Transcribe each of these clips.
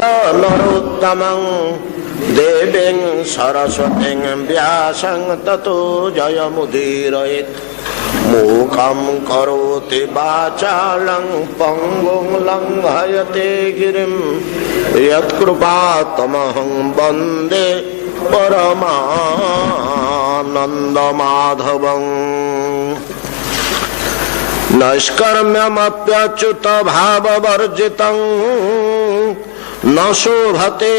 नरोत्तमं देवीं सरस्वतीं व्यासं ततो जयमुदीरयेत् मूकं करोति वाचालं पंगुं लंघयते गिरिं यत्कृपातमहं वन्दे परमानन्दमाधवं नैष्कर्म्यमप्यच्युत भाववर्जितं न शोभते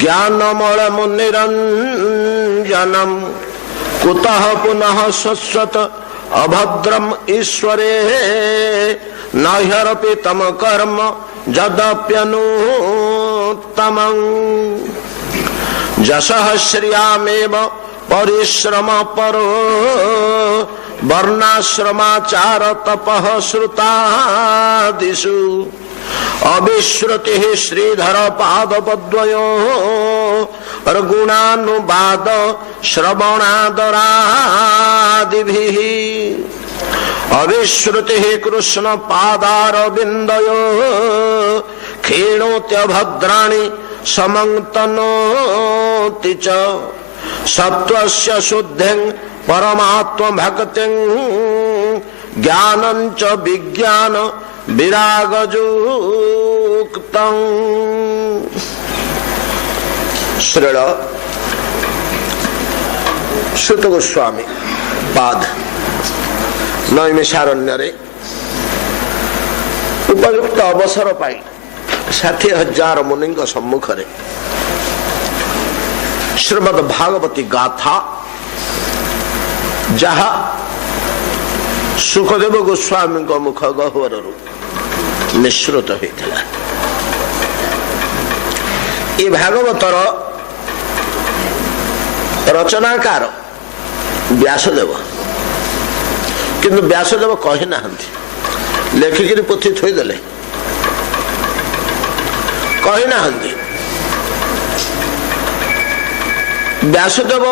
ज्ञानमलमुनिरञ्जनं कुतः पुनः शश्वत अभद्रम ईश्वरे न ह्यर्पितं कर्म यद्यप्यनुत्तमं यशः श्रियामेव परिश्रम परो वर्णाश्रमाचार तपः श्रुतादिषु अविश्रुति श्रीधर पादपद्वयोः गुणानुवाद श्रवणादरादिभिः अविश्रुति कृष्ण पादारविन्दयोः क्षीणोत्यभद्राणि समन्तनोति च सत्त्वस्य शुद्धिं परमात्म भक्तिं ज्ञानं च विज्ञान विरागजुक्तं श्रील सुत गोस्वामी पाद नैमिषारण्य उपयुक्त अवसर पाई 60,000 मुनि सम्मुख श्रीमद् भागवती गाथा जहा सुखदेव गोस्वामी मुख गह्वर निश्रुत होता। ये भागवतर रचनाकार व्यासदेव किंतु व्यासदेव कही ना लेखिक पोथी थोईदे कही ना व्यासदेव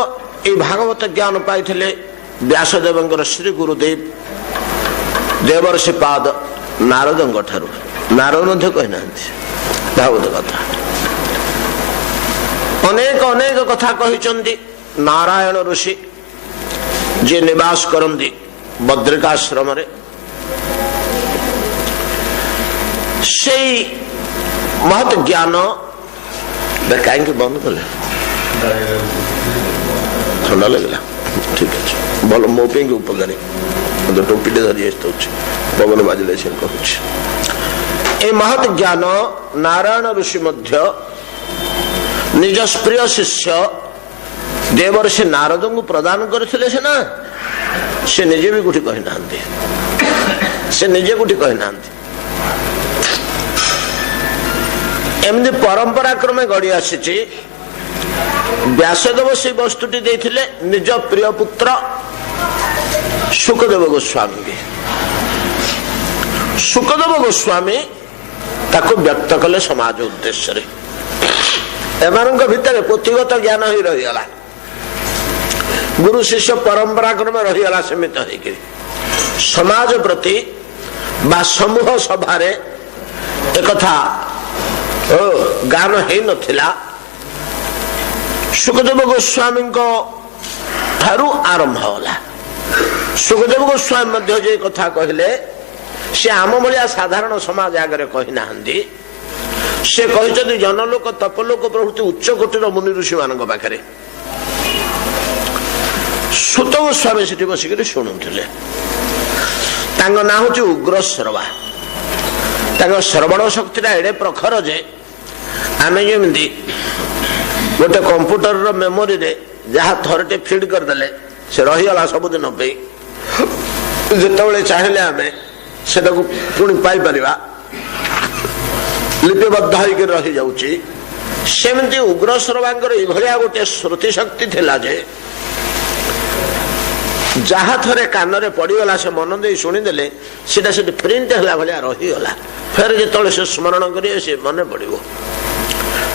ये भागवत ज्ञान पाई व्यासदेव श्री गुरुदेव देवर्षि पाद नारद नारद कही ना भागवत कथा अनेक अनेक कथा कही नारायण ऋषि जे निवास करती बद्रिकाश्रम से महत ज्ञान कहीं बंद कले ठंडा लगला ठीक अच्छे भल मो पे उपकारी तो टोपी धरी पवन बाजिले से कहूँ ए महत ज्ञान नारायण ऋषि मध्य निज प्रिय शिष्य देवर्षि नारद को प्रदान करथिले सेना से निजे भी गुठी कही ना से निजे गुठी कही ना एमती परंपरा क्रमे गढ़ी आसी व्यासदेव से वस्तुटी देथिले निज प्रिय पुत्र सुखदेव गोस्वामी सुखदेव गोस्वामी ताको व्यक्त कले समाज उद्देश्य एमानक भितर पोथीगत ज्ञान ही रहीगला गुरु शिष्य परंपरा क्रमे रहीगला सीमित होकर समाज प्रति बा समूह सभार एक गान है नथिला सुखदेव गोस्वामी ठारू आरंभ होला सुखदेव गोस्वामी मध्य जे कथा कहले से आम भाया साधारण समाज आगे कही ना से कहते जनलोक तपलोक प्रभृति उच्च कोटर मुनि ऋषि मान पाखे सुत गोस्वामी से बसिक शुणुले ना हूँ उग्र श्रवा श्रवण शक्ति एडे प्रखर जे आम जमी गोटे कंप्यूटर मेमोरी रे जहाँ थरटे फीड करदे से रहीगला सबुदिन जिते चाहिए आम से पुणी पाई परिबा लिपिबद्ध होकर रही जाउची सेमती उग्र श्रवांकर इभलिया गोटे श्रुति शक्ति थिला जे जहाँ थरे कान रे पड़ीगला से मन दे शुणीदेले सीटा से प्रिंट है भाया रहीगला फेर जो से स्मरण करेंगे से मन पड़ो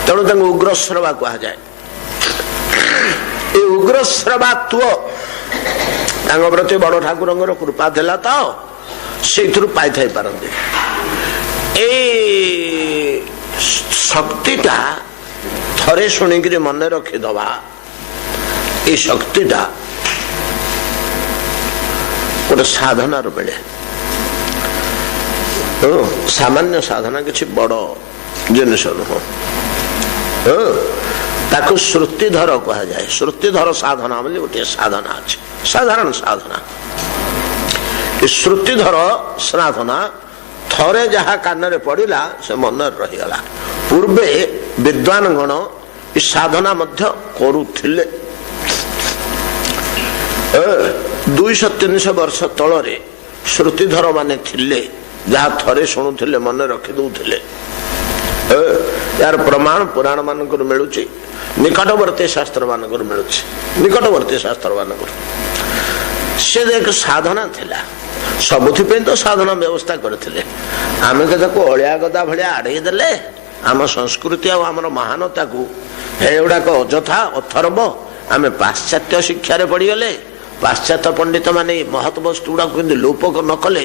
तेणु उग्र श्रवा कह जाए उग्र श्रवात्व प्रति बड़ ठाकुर कृपा थिला तो से पाई पारती ଶକ୍ତିଟା ଥରେ ଶୁଣିକିରି ମନେ ରଖିଦବା, ଏ ଶକ୍ତିଟା ଗୋଟେ ସାଧନାର ମିଳେ। ସାମାନ୍ୟ ସାଧନା କିଛି ବଡ଼ ଜିନିଷ ନୁହଁ। ତାକୁ ଶ୍ରୁତିଧର କୁହାଯାଏ। ଶ୍ରୁତିଧର ସାଧନା ବୋଲି ଗୋଟିଏ ସାଧନା ଅଛି, ସାଧାରଣ ସାଧନା। ଏ ଶ୍ରୁତିଧର ସାଧନା ଥରେ ଯାହା କାନରେ ପଡ଼ିଲା ସେ ମନରେ ରହିଗଲା। ପୂର୍ବେ ବିଦ୍ୱାନ ଗଣ ଏ ସାଧନା ମଧ୍ୟ କରୁଥିଲେ। 200-300 ବର୍ଷ ତଳରେ ଶ୍ରୁତିଧର ମାନେ ଥିଲେ, ଯାହା ଥରେ ଶୁଣୁଥିଲେ ମନେ ରଖି ଦଉଥିଲେ। यार प्रमाण पुराण मानकर मिलुची, निकटवर्ती शास्त्र मानकर मिलुची, निकटवर्ती शास्त्र मानकर से एक साधना थिला। सबुथि तो साधना व्यवस्था करथिले। आमे के ताको अळिया गदा भलिया आडे देले आम संस्कृति आ हमर महानता को हेउडा को अजथा अथर्व आमे पाश्चात्य शिक्षा रे पड़ी गले। पाश्चात्य पंडित माने महत्व वस्तु गुडा को लोप न कले,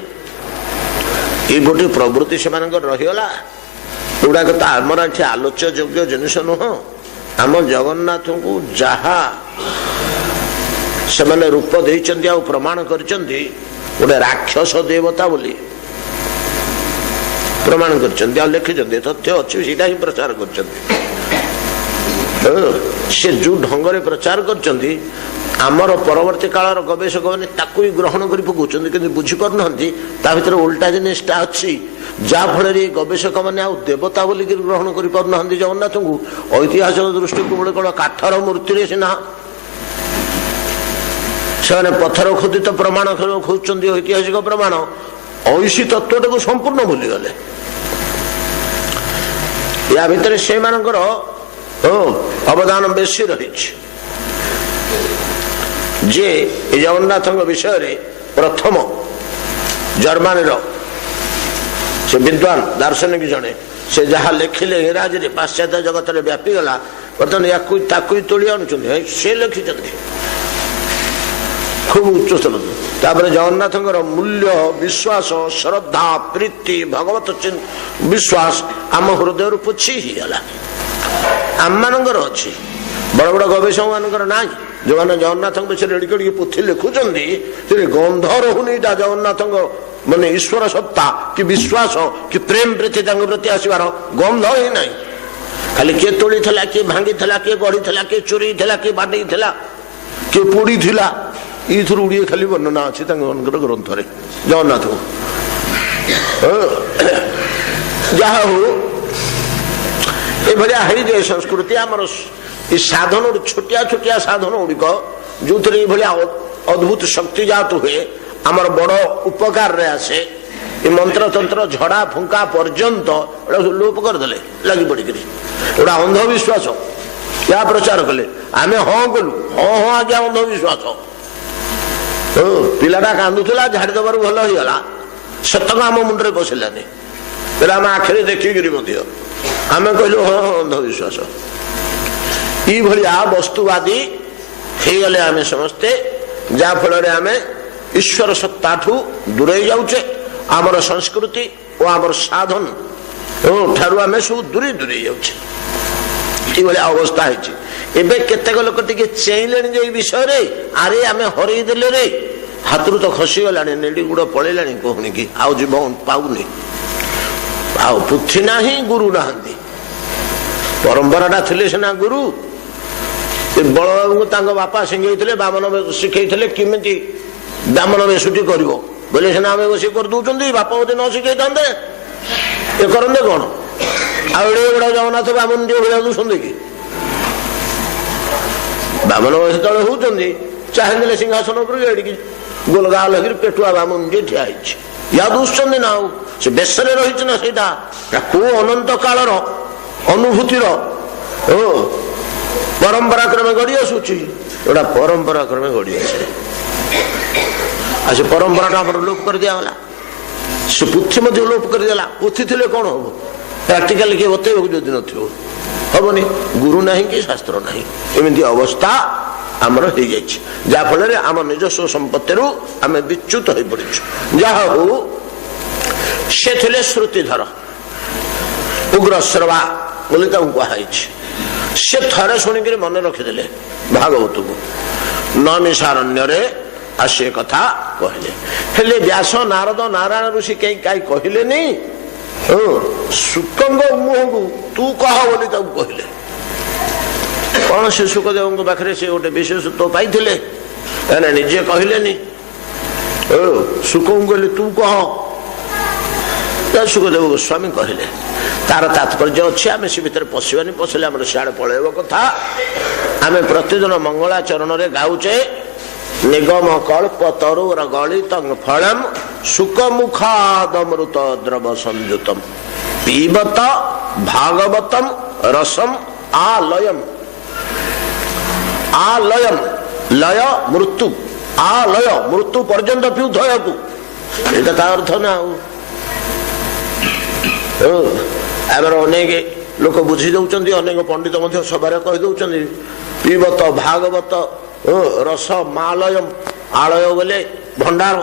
ये गोटे प्रवृत्ति से मानकर रहीगला। गुड़ाक तो आमर एठी आलोच्य योग्य जिनिस नुह। आम जगन्नाथ को जहा से माने रूप देइचंती आ प्रमाण करचंती गोटे राक्षस देवता बोली प्रमाण करचंती आ लिखिचंती, तथ्य अच्छी सीधा ही प्रचार करचंती। से जो ढंग रे प्रचार करचंती आमर परवर्ती कालर गवेषक मैंने ताकू ही ग्रहण कर पकाउछंती, किंतु बुझी पार नहंती ता भितर उल्टा जिनिसटा अछि। जा फल गवेषक मैंने आउ देवता बोली ग्रहण कर पार नहंती जगन्नाथ को। ऐतिहासिक दृष्टिकोण कौन काठर मूर्ति रे सिना से पत्थर खोदित प्रमाण खोजुंट ऐतिहासिक प्रमाण, ऐसी तत्वटा को संपूर्ण भूली गले। या भितर से मानकर अवदान बेसी रही जे जगन्नाथ विषय रे प्रथम जर्मनी से विद्वान दार्शनिक जड़े से जहाँ लिखिले इंग्राजी रे पाश्चात्य जगत रे व्यापी गला। बर्तमान या तोड़ी आणुचंती से लिखिचंती खूब उच्च स्तर। जगन्नाथ मूल्य विश्वास श्रद्धा प्रीति भगवत विश्वास आम हृदय पुछि ही गला। आम मानकर अच्छी बड़ बड़ गवेषक मानकर ना जो मैंने जगन्नाथ विषय रेडी पुथी लिखुंट गंध रहुनी जगन्नाथ माने ईश्वर सत्ता कि विश्वास कि प्रेम प्रीति प्रति आसबार गंध ही ना। खाली किए तोड़ी थिला, किए भांगी थिला, किए गढ़ी थिला, किए चोरी थिला, किए बाटई थिला, किए पोड़ी थिला, इथुर उड़िए खाली वर्णना अच्छी ग्रंथ रे जगन्नाथ को। जहा हो ये संस्कृति आमर साधन छोटिया छोटिया साधन गुड़िक जो अद्भुत शक्ति जात हुए आमर बड़ उपकार रे आसे। ये मंत्र तंत्र झड़ा फुंका पर्यंत लोप करदे लगी पड़ी गोटा अंधविश्वास या प्रचार कले। आम हाँ कलु हाँ हाँ आज्ञा अंधविश्वास पिलाटा कांदुला झाड़ी दबार भल हो गला सतक आम मुंडे पशिलानी आम आखिरी देखिकी आम कहलु हाँ हाँ अंधविश्वास। ये वस्तुवादी हो गले आम समस्ते, जाफल आम ईश्वर सत्ता दूरे जाऊे। आमर संस्कृति और आमर साधन ठारू आम सब दूरे दूरे जाऊे। अवस्था है केतेक लोक टे चेईले विषय रे आरे आम हरईदेले रे हाथ तो खसीगला नेड़ी गुड़ पलैला कहूनी कि आउ जीव पाऊनी आउ पुथी ना गुरु नहांती परंपराटा थिले सिना गुरु। बलबाबू बापा शिंगे बामन शिखे किमिति दामन बेसुटी कर बोले सीना आम बस करदे बापा मत न शिखे था ये करते कौन आड़े गुड़ा जगन्नाथ बामन टे भाया दूसरे कि बामन बस तले होती चाहे सिंहासन पर गोलगा लगी पेटुआ बामन टे ठिया या दूसरी ना से बेसरे रही ना सहीटा को अनंत कालर अनुभूतिर परंपरा क्रमे गढ़ी आसूची गोटा परंपरा क्रमे गढ़ी आसे परंपरा लोप कर दिगला। से पुथी लोप कर देला। पुथी थे कौन हम प्राक्टिकाल किए बतैब जदि नबनी गुरु ना कि शास्त्र ना एमती अवस्था आमर हो जाफल आम निजस्व संपत्ति आम विच्युत हो पड़ू। जहा हो से थे श्रुतिधर उग्र श्रवा ବୋଲି ତାଙ୍କୁ କୁହାଯାଇଛି। ସେ ଥରେ ଶୁଣିକିରି ମନେ ରଖିଦେଲେ ଭାଗବତକୁ। ନୈମିଷାରଣ୍ୟରେ ଆସି ଏ କଥା କହିଲେ। ହେଲେ ବ୍ୟାସ ନାରଦ ନାରାୟଣ ଋଷି କେହି କାହିଁ କହିଲେନି? ଶୁକଙ୍କ ମୁହଁକୁ ତୁ କହ ବୋଲି ତାକୁ କହିଲେ। କଣ ସେ ଶୁକଦେବଙ୍କ ପାଖରେ ସେ ଗୋଟେ ବିଶେଷତ୍ୱ ପାଇଥିଲେ? ନିଜେ କହିଲେନି। ଶୁକଙ୍କୁ କହିଲେ ତୁ କହ। ଶୁକଦେବ ଗୋସ୍ୱାମୀ କହିଲେ। ତାର ତାତ୍ପର୍ଯ୍ୟ ଅଛି, ଆମେ ସେ ଭିତରେ ପଶିବାନି, ପଶିଲେ ଆମର ସିଆଡେ ପଳେଇବ କଥା। ଆମେ ପ୍ରତିଦିନ ମଙ୍ଗଳାଚରଣରେ ଗାଉଛେ ନିଗମ କଳ୍ପ ତରୁର ଗଳିତଂ ଫଳମ୍ ସୁକମୁଖାଦମୃତ ଦ୍ରବ ସଂଯୁତମ୍ ପିବତ ଭାଗବତମ୍ ରସମ୍ ଆଲୟମ୍। ଆଲୟମ୍ ଲୟ ମୃତ୍ୟୁ, ଆଲୟ ମୃତ୍ୟୁ ପର୍ଯ୍ୟନ୍ତ ପିଉଥୟକୁ, ଏଇଟା ତା ଅର୍ଥ ନା। ଆଉ ଆମର ଅନେକ ଲୋକ ବୁଝି ଦଉଛନ୍ତି, ଅନେକ ପଣ୍ଡିତ ମଧ୍ୟ ସଭାରେ କହିଦଉଛନ୍ତି ପିବତ ଭାଗବତ ରସ ମାଲୟମ୍। ଆଳୟ ବୋଲେ ଭଣ୍ଡାର,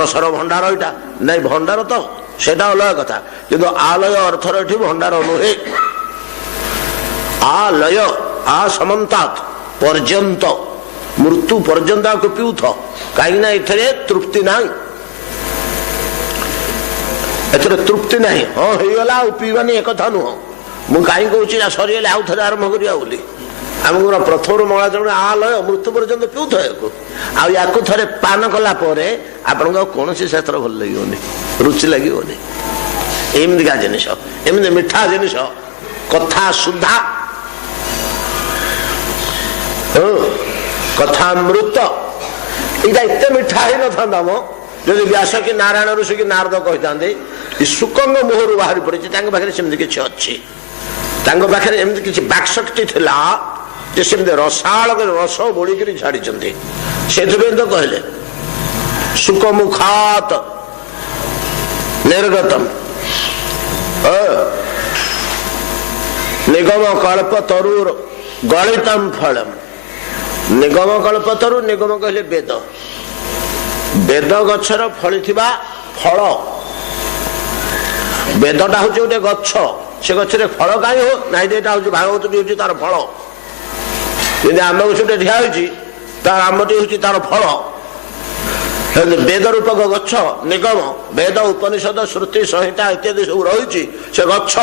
ରସର ଭଣ୍ଡାର। ଏଇଟା ନାଇଁ ଭଣ୍ଡାର ତ ସେଇଟା ଅଲଗା କଥା, କିନ୍ତୁ ଆଲୟ ଅର୍ଥର ଏଠି ଭଣ୍ଡାର ନୁହେଁ। ଆଲୟ ଆ ସମନ୍ତାତ୍ ପର୍ଯ୍ୟନ୍ତ, ମୃତ୍ୟୁ ପର୍ଯ୍ୟନ୍ତ ଆକୁ ପିଉଥ, କାହିଁକି ନା ଏଥିରେ ତୃପ୍ତି ନାହିଁ। ଏଥିରେ ତୃପ୍ତି ନାହିଁ। ହଁ ହେଇଗଲା ଆଉ ପିଇବାନି ଏକଥା ନୁହଁ। ମୁଁ କାହିଁ କହୁଛି ସରିଗଲେ ଆଉ ଥରେ ଆରମ୍ଭ କରିବା ବୋଲି। ଆମକୁ ପ୍ରଥମରୁ ମଙ୍ଗଳାଚରଣ ଆଲୟ ମୃତ୍ୟୁ ପର୍ଯ୍ୟନ୍ତ ପିଉଥ ୟାକୁ। ଆଉ ୟାକୁ ଥରେ ପାନ କଲା ପରେ ଆପଣଙ୍କୁ ଆଉ କୌଣସି ଶାସ୍ତ୍ର ଭଲ ଲାଗିବନି, ରୁଚି ଲାଗିବନି। ଏମିତିକା ଜିନିଷ, ଏମିତି ମିଠା ଜିନିଷ, କଥା ସୁଧା, କଥା ମୃତ, ଏଇଟା ଏତେ ମିଠା ହେଇନଥାନ୍ତା ମ ଯଦି ବ୍ୟାସ କି ନାରାୟଣ ଋଷି କି ନାରଦ କହିଥାନ୍ତେ ଶୁକଙ୍କ ମୁହଁରୁ ବାହାରି ପଡିଛି। ତାଙ୍କ ପାଖରେ ସେମିତି କିଛି ଅଛି, ତାଙ୍କ ପାଖରେ ଏମିତି କିଛି ବାକ୍ଶକ୍ତି ଥିଲା ଯେ ସେମିତି ରସାଳ ରସ ବୋଳିକିରି ଛାଡିଛନ୍ତି। ସେଥିପାଇଁ ତ କହିଲେ ସୁକମୁଖାତ ନିର୍ଗତମ୍ ନିଗମ କଳ୍ପ ତରୁର ଗଳିତମ୍ ଫଳମ୍। ନିଗମ କଳ୍ପ ତରୁ, ନିଗମ କହିଲେ ବେଦ, ବେଦ ଗଛର ଫଳିଥିବା ଫଳ। ବେଦଟା ହଉଛି ଗୋଟେ ଗଛ, ସେ ଗଛରେ ଫଳ କାହିଁ ହଉ ନାଇଁ, ଏଇଟା ହଉଛି ଭାଗବତଟି ହଉଛି ତାର ଫଳ। ଯେମିତି ଆମ୍ବ ଗଛଟେ ଠିଆ ହେଇଛି, ତାର ଆମ୍ବଟି ହଉଛି ତାର ଫଳ। ବେଦ ରୂପକ ଗଛ ନିଗମ, ବେଦ ଉପନିଷଦ ଶ୍ରୁତି ସଂହିତା ଇତ୍ୟାଦି ସବୁ ରହିଛି। ସେ ଗଛ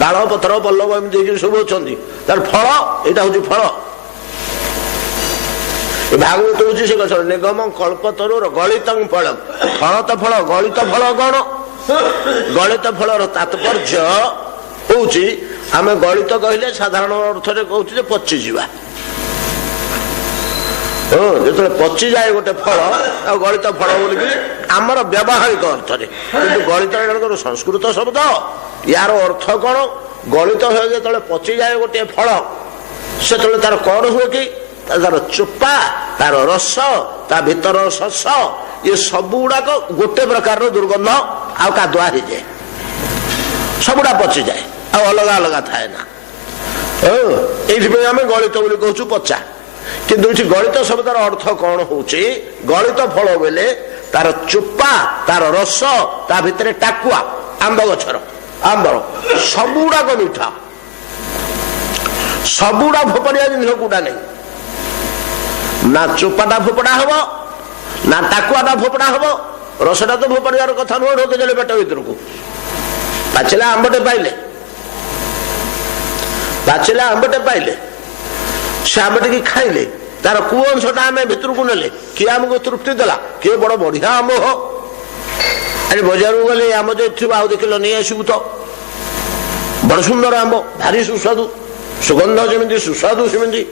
ଡାଳ ପତ୍ର ପଲ୍ଲବ ଏମିତି ହେଇକି ସବୁ ଅଛନ୍ତି, ତାର ଫଳ ଏଇଟା ହଉଛି ଫଳ। ଭାଗବତ ହଉଛି ସେ ଗଛର ନିଗମ କଳ୍ପତରୁର ଗଳିତଂ ଫଳମ୍। ଫଳ ତ ଫଳ, ଗଳିତ ଫଳ କଣ? ଗଳିତ ଫଳର ତାତ୍ପର୍ଯ୍ୟ ହଉଛି, ଆମେ ଗଳିତ କହିଲେ ସାଧାରଣ ଅର୍ଥରେ କହୁଛୁ ଯେ ପଚିଯିବା। ଯେତେବେଳେ ପଚିଯାଏ ଗୋଟେ ଫଳ ଆଉ ଗଳିତ ଫଳ ବୋଲିକି ଆମର ବ୍ୟବହାରିକ ଅର୍ଥରେ, କିନ୍ତୁ ଗଳିତ ଗୋଟେ ସଂସ୍କୃତ ଶବ୍ଦ। ୟାର ଅର୍ଥ କଣ? ଗଳିତ ହୁଏ ଯେତେବେଳେ ପଚିଯାଏ ଗୋଟିଏ ଫଳ, ସେତେବେଳେ ତାର କଣ ହୁଏ କି? ତାର ଚୋପା, ତାର ରସ, ତା ଭିତର ଶସ, ଏ ସବୁ ଗୁଡାକ ଗୋଟେ ପ୍ରକାରର ଦୁର୍ଗନ୍ଧ ଆଉ କାଦୁଆ ହେଇଯାଏ, ସବୁଗୁଡା ପଚିଯାଏ, ଆଉ ଅଲଗା ଅଲଗା ଥାଏ ନା। ଏଇଥିପାଇଁ ଆମେ ଗଳିତ ବୋଲି କହୁଛୁ ପଚା। କିନ୍ତୁ ଏଠି ଗଳିତ ଶବ୍ଦର ଅର୍ଥ କଣ ହଉଛି? ଗଳିତ ଫଳ ବୋଲେ ତାର ଚୋପା, ତାର ରସ, ତା ଭିତରେ ଟାକୁଆ, ଆମ୍ବ ଗଛର ଆମ୍ବର ସବୁଗୁଡାକ ମିଠା, ସବୁଗୁଡା ଫୋପଡିଆ ଜିନିଷ କୋଉଟା ନାହିଁ। ନା ଚୋପାଟା ଫୋପଡା ହବ, ନା ଟାକୁଆଟା ଫୋପଡା ହବ। ରସଟା ତ ଫୋପଡିବାର କଥା ନୁହଁ, ଢୋକିଦେଲେ ପେଟ ଭିତରକୁ। ପାଚିଲା ଆମ୍ବଟେ ପାଇଲେ, ପାଚିଲା ଆମ୍ବଟେ ପାଇଲେ, ସେ ଆମ୍ବଟିକି ଖାଇଲେ, ତାର କୁ ଅଂଶଟା ଆମେ ଭିତରକୁ ନେଲେ, କିଏ ଆମକୁ ତୃପ୍ତି ଦେଲା? କିଏ ବଡ ବଢିଆ ଆମ୍ବ ହୋ, ଆରେ ବଜାରକୁ ଗଲେ ଆମ୍ବ ଯଦି ଥିବ ଆଉ ଦେଖିଲ ନେଇ ଆସିବୁ ତ, ବଡ ସୁନ୍ଦର ଆମ୍ବ, ଭାରି ସୁସ୍ୱାଦୁ, ସୁଗନ୍ଧ ଯେମିତି ସୁସ୍ୱାଦୁ ସେମିତି।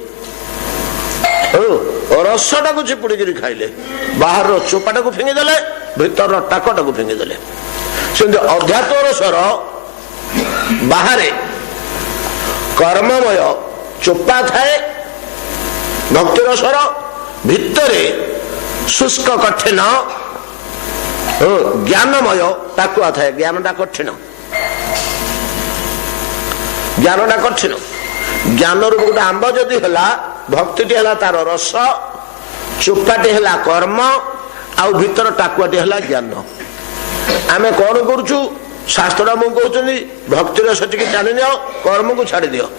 ରସଟାକୁ ଚିପୁଡ଼ିକିରି ଖାଇଲେ, ବାହାରର ଚୋପାଟାକୁ ଫିଙ୍ଗିଦେଲେ, ଭିତରର ଟାକଟାକୁ ଫିଙ୍ଗିଦେଲେ। ସେମିତି ଅଧ୍ୟାତ୍ମ ରସର ବାହାରେ କର୍ମମୟ ଚୋପା ଥାଏ, ଭକ୍ତି ରସର ଭିତରେ ଶୁଷ୍କ କଠିନ ଜ୍ଞାନମୟ ଟାକୁଆ ଥାଏ। ଜ୍ଞାନଟା କଠିନ, ଜ୍ଞାନଟା କଠିନ। ଜ୍ଞାନରୁ ଗୋଟେ ଆମ୍ବ ଯଦି ହେଲା, ଭକ୍ତିଟି ହେଲା ତାର ରସ, ଚୋପାଟି ହେଲା କର୍ମ, ଆଉ ଭିତର ଟାକୁଆଟି ହେଲା ଜ୍ଞାନ। ଆମେ କଣ କରୁଛୁ? शास्त्रा मुझे कहते भक्ति रस टी टाणी नियो कर्म को छाड़ दियो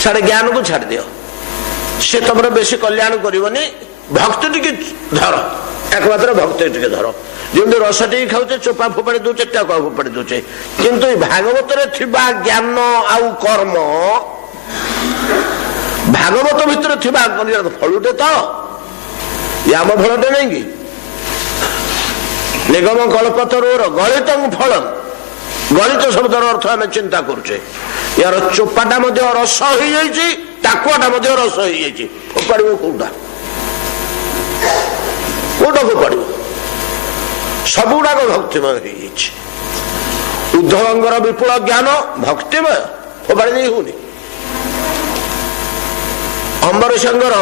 सारे ज्ञान को छाड़ दियो से तुम बेसी कल्याण करनी भक्ति टी धर एकमात्र भक्ति टी धर जमी रस टी खाऊे चोपा फोपाड़ी दूचे टाकुआ फोपाड़ी दूचे किंतु भागवत ज्ञान आउ कर्म भागवत भितर फलुटे तो ये आम फलटे नहीं कि निगम कल्पतरोर गलित फलम गलित शब्दर अर्थ आम चिंता करुचे यार चोपाटा रस हो टाकुआटा रस हो फोपाड़ कौटा कौटा फोपाड़ सबुड़ाक भक्तिमय उद्धवंगर विपुल ज्ञान भक्तिमय फोपाड़ी नहीं होनी अम्बरीशंकर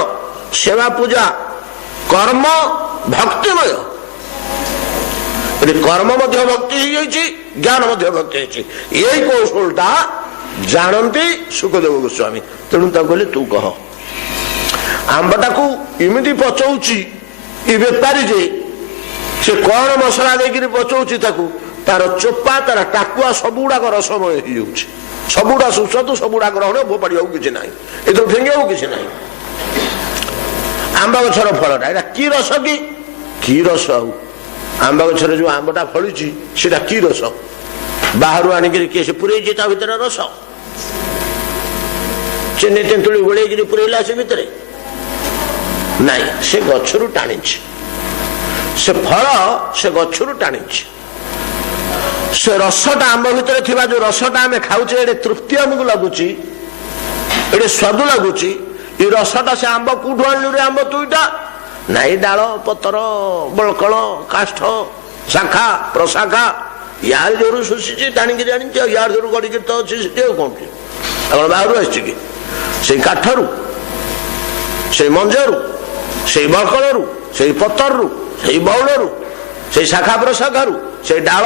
सेवा पूजा कर्म भक्तिमय कर्म भक्ति ज्ञान भक्ति यही कौशलटा जानती सुखदेव गोस्वामी तेणु कहले तू कह आंबटा को इमिति पचौची बेपारी जे से कौन मसला देकर पचौची तार चोपा तार टाकुआ सबुड़ाक रसमय हो सबुड़ा सुस्वादु सबुड़ा ग्रहण फोपाड़ा किसी ना ये फेंगे किसी ना आंब गचर फलटा यहाँ कि रस कि रस आंब गचर जो आंबटा फली सीटा कि रस बाहर आणिक किए से पुरे भर रस चीनी तेंतुली गोल पुरेला से भितर नाई से गचरू टाणी से फल से गचरू टाणी से रसटा आंब भितर थिबा जो रसटा आम खाऊचे ये तृप्ति आमको लगुच ये स्वादु लगुच ये रसटा से आंब कौटू आनु रे आंब तुईटा नाई डाल पतर बलकल काष्ठ शाखा प्रशाखा यार जोर शुषी टाणिक आनी यार जोर गड़ी तो अच्छी कौन बाहर आसी से काठरू से मंजरू से बलकलू से पतरु से बौलू से शाखा प्रशाखारू से डाल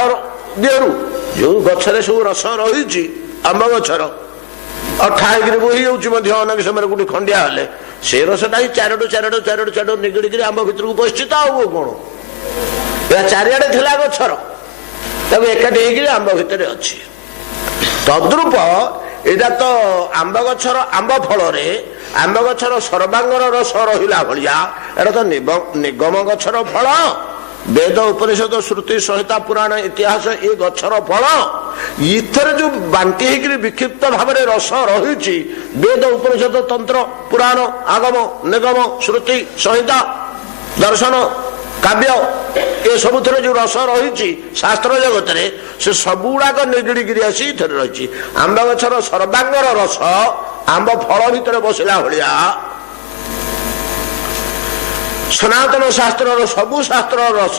देहरु जो गचरे सब रस रही आंब गचर अठा बोही अनेक समय गोटे खंडिया हेले से रसटा ही चारोटू चारोटू चारोटू चारोटू निगड़ी आंब भितर को पशि तो आउ कौन या चारिआडे थिला गचर एकाठी आंब भितर अच्छी तद्रूप एटा तो आंब गचर आंब फल आंब गचर सर्वांगर रस रहा भाया एटा तो निगम गचर फल वेद उपनिषद श्रुति संहिता पुराण इतिहास ये गचर फल इथर जो बांटी होकर विक्षिप्त भाव में रस रही वेद उपनिषद तंत्र पुराण आगम निगम श्रुति संहिता दर्शन काव्य ये सब जो रस रही शास्त्र जगत में से सबुड़ाक निगड़ी आसी रही आंब गचर सर्वांगर रस आंब फल भितर बसला भाया सनातन शास्त्र सबु शास्त्र रस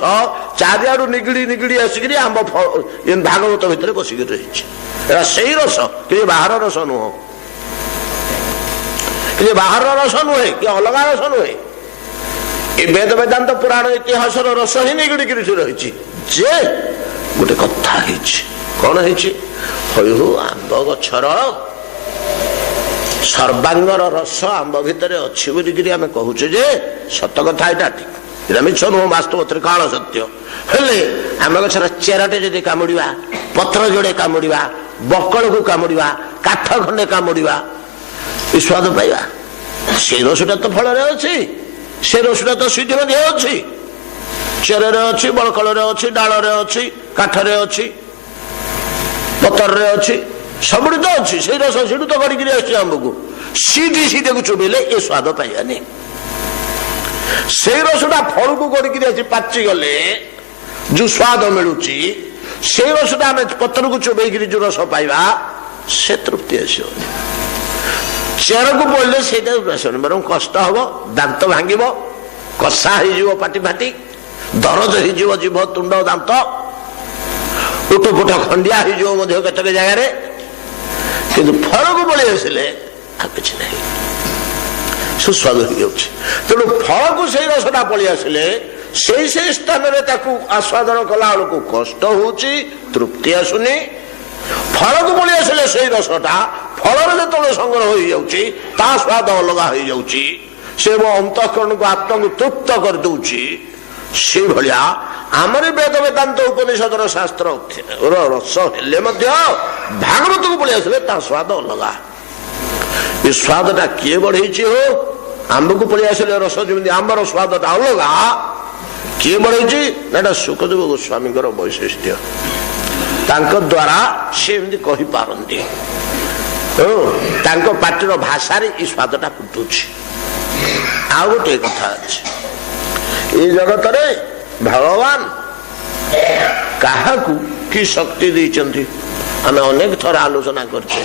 चारिआडू निगड़ी निगड़ी आसिक आंब भागवत भितर बसिक रही से रस कि बाहर रस नुह कि बाहर रस नुहे कि अलग रस नुहे ये वेद वेदांत पुराण इतिहास रस ही निगड़ी रही गोटे कथा कौन आंब गचर सर्वांगर रस आंब भितर अच्छी बोलिकी आम कहूचे जे सत कथा यहाँ ठीक मिछ नुह वास्तव त्रिकाल सत्य हेले आंब गचर चेरटे जदि कामुड़ा पत्र जोड़े कामुड़ा बकल को कामुड़ा काठ खंडे कामुड़ा स्वाद पाइबा से रसटा तो फल अच्छी से रसटा तो सीधि अच्छी चेरे अच्छी बलकल अच्छी डाल अच्छी काठरे अच्छी पतर अच्छी सबुड़ी तो अच्छी से रस सीधु तो गड़ी आंब को सीधे सीधे को चुबेले ये स्वाद पाइबानी से रसटा फल को गड़ी पाची गले जो स्वाद मिलूँ से रसटा आम पतर को चुबे जो रस पाइबा से तृप्ति आस चेर को बोलले से बर कष्ट हम दांत भांग कषा हो पाटी फाटी दरज हो जीव तुंड दांत उठुपुट खंडिया हो केतक जगार किंतु फल को बड़ी आसिले किसी ना सुस्वाद हो जाऊँ तेणु फल को से रसटा पलि आसिले से स्थान में आस्वादन कला बेलू कष्ट हो तृप्ति आसुनी फल को पलि आसिले से रसटा फल जो संग्रह हो जाऊँगी स्वाद अलग हो जाऊँगी से मो अंतःकरण को आत्मा को तृप्त कर दूची से भाया ଆମରି ବେଦ ବେଦାନ୍ତ ଉପନିଷଦର ଶାସ୍ତ୍ର ରସ ହେଲେ ମଧ୍ୟ ଭାଗବତକୁ ପଳେଇ ଆସିଲେ ତା ସ୍ୱାଦ ଅଲଗା। ଏ ସ୍ୱାଦଟା କିଏ ବଢେଇଛି? ହୋ ଆମ୍ବକୁ ପଳେଇ ଆସିଲେ ରସ ଯେମିତି ଆମ୍ବର ସ୍ୱାଦଟା ଅଲଗା, କିଏ ବଢେଇଛି? ନା ଏଟା ଶୁକଦେବ ଗୋସ୍ୱାମୀଙ୍କର ବୈଶିଷ୍ଟ୍ୟ। ତାଙ୍କ ଦ୍ୱାରା ସେ ଏମିତି କହିପାରନ୍ତି, ତାଙ୍କ ପାଟିର ଭାଷାରେ ଏ ସ୍ୱାଦଟା ଫୁଟୁଛି। ଆଉ ଗୋଟିଏ କଥା ଅଛି, ଏ ଜଗତରେ ଭଗବାନ କାହାକୁ କି ଶକ୍ତି ଦେଇଛନ୍ତି ଆମେ ଅନେକ ଥର ଆଲୋଚନା କରିଛେ।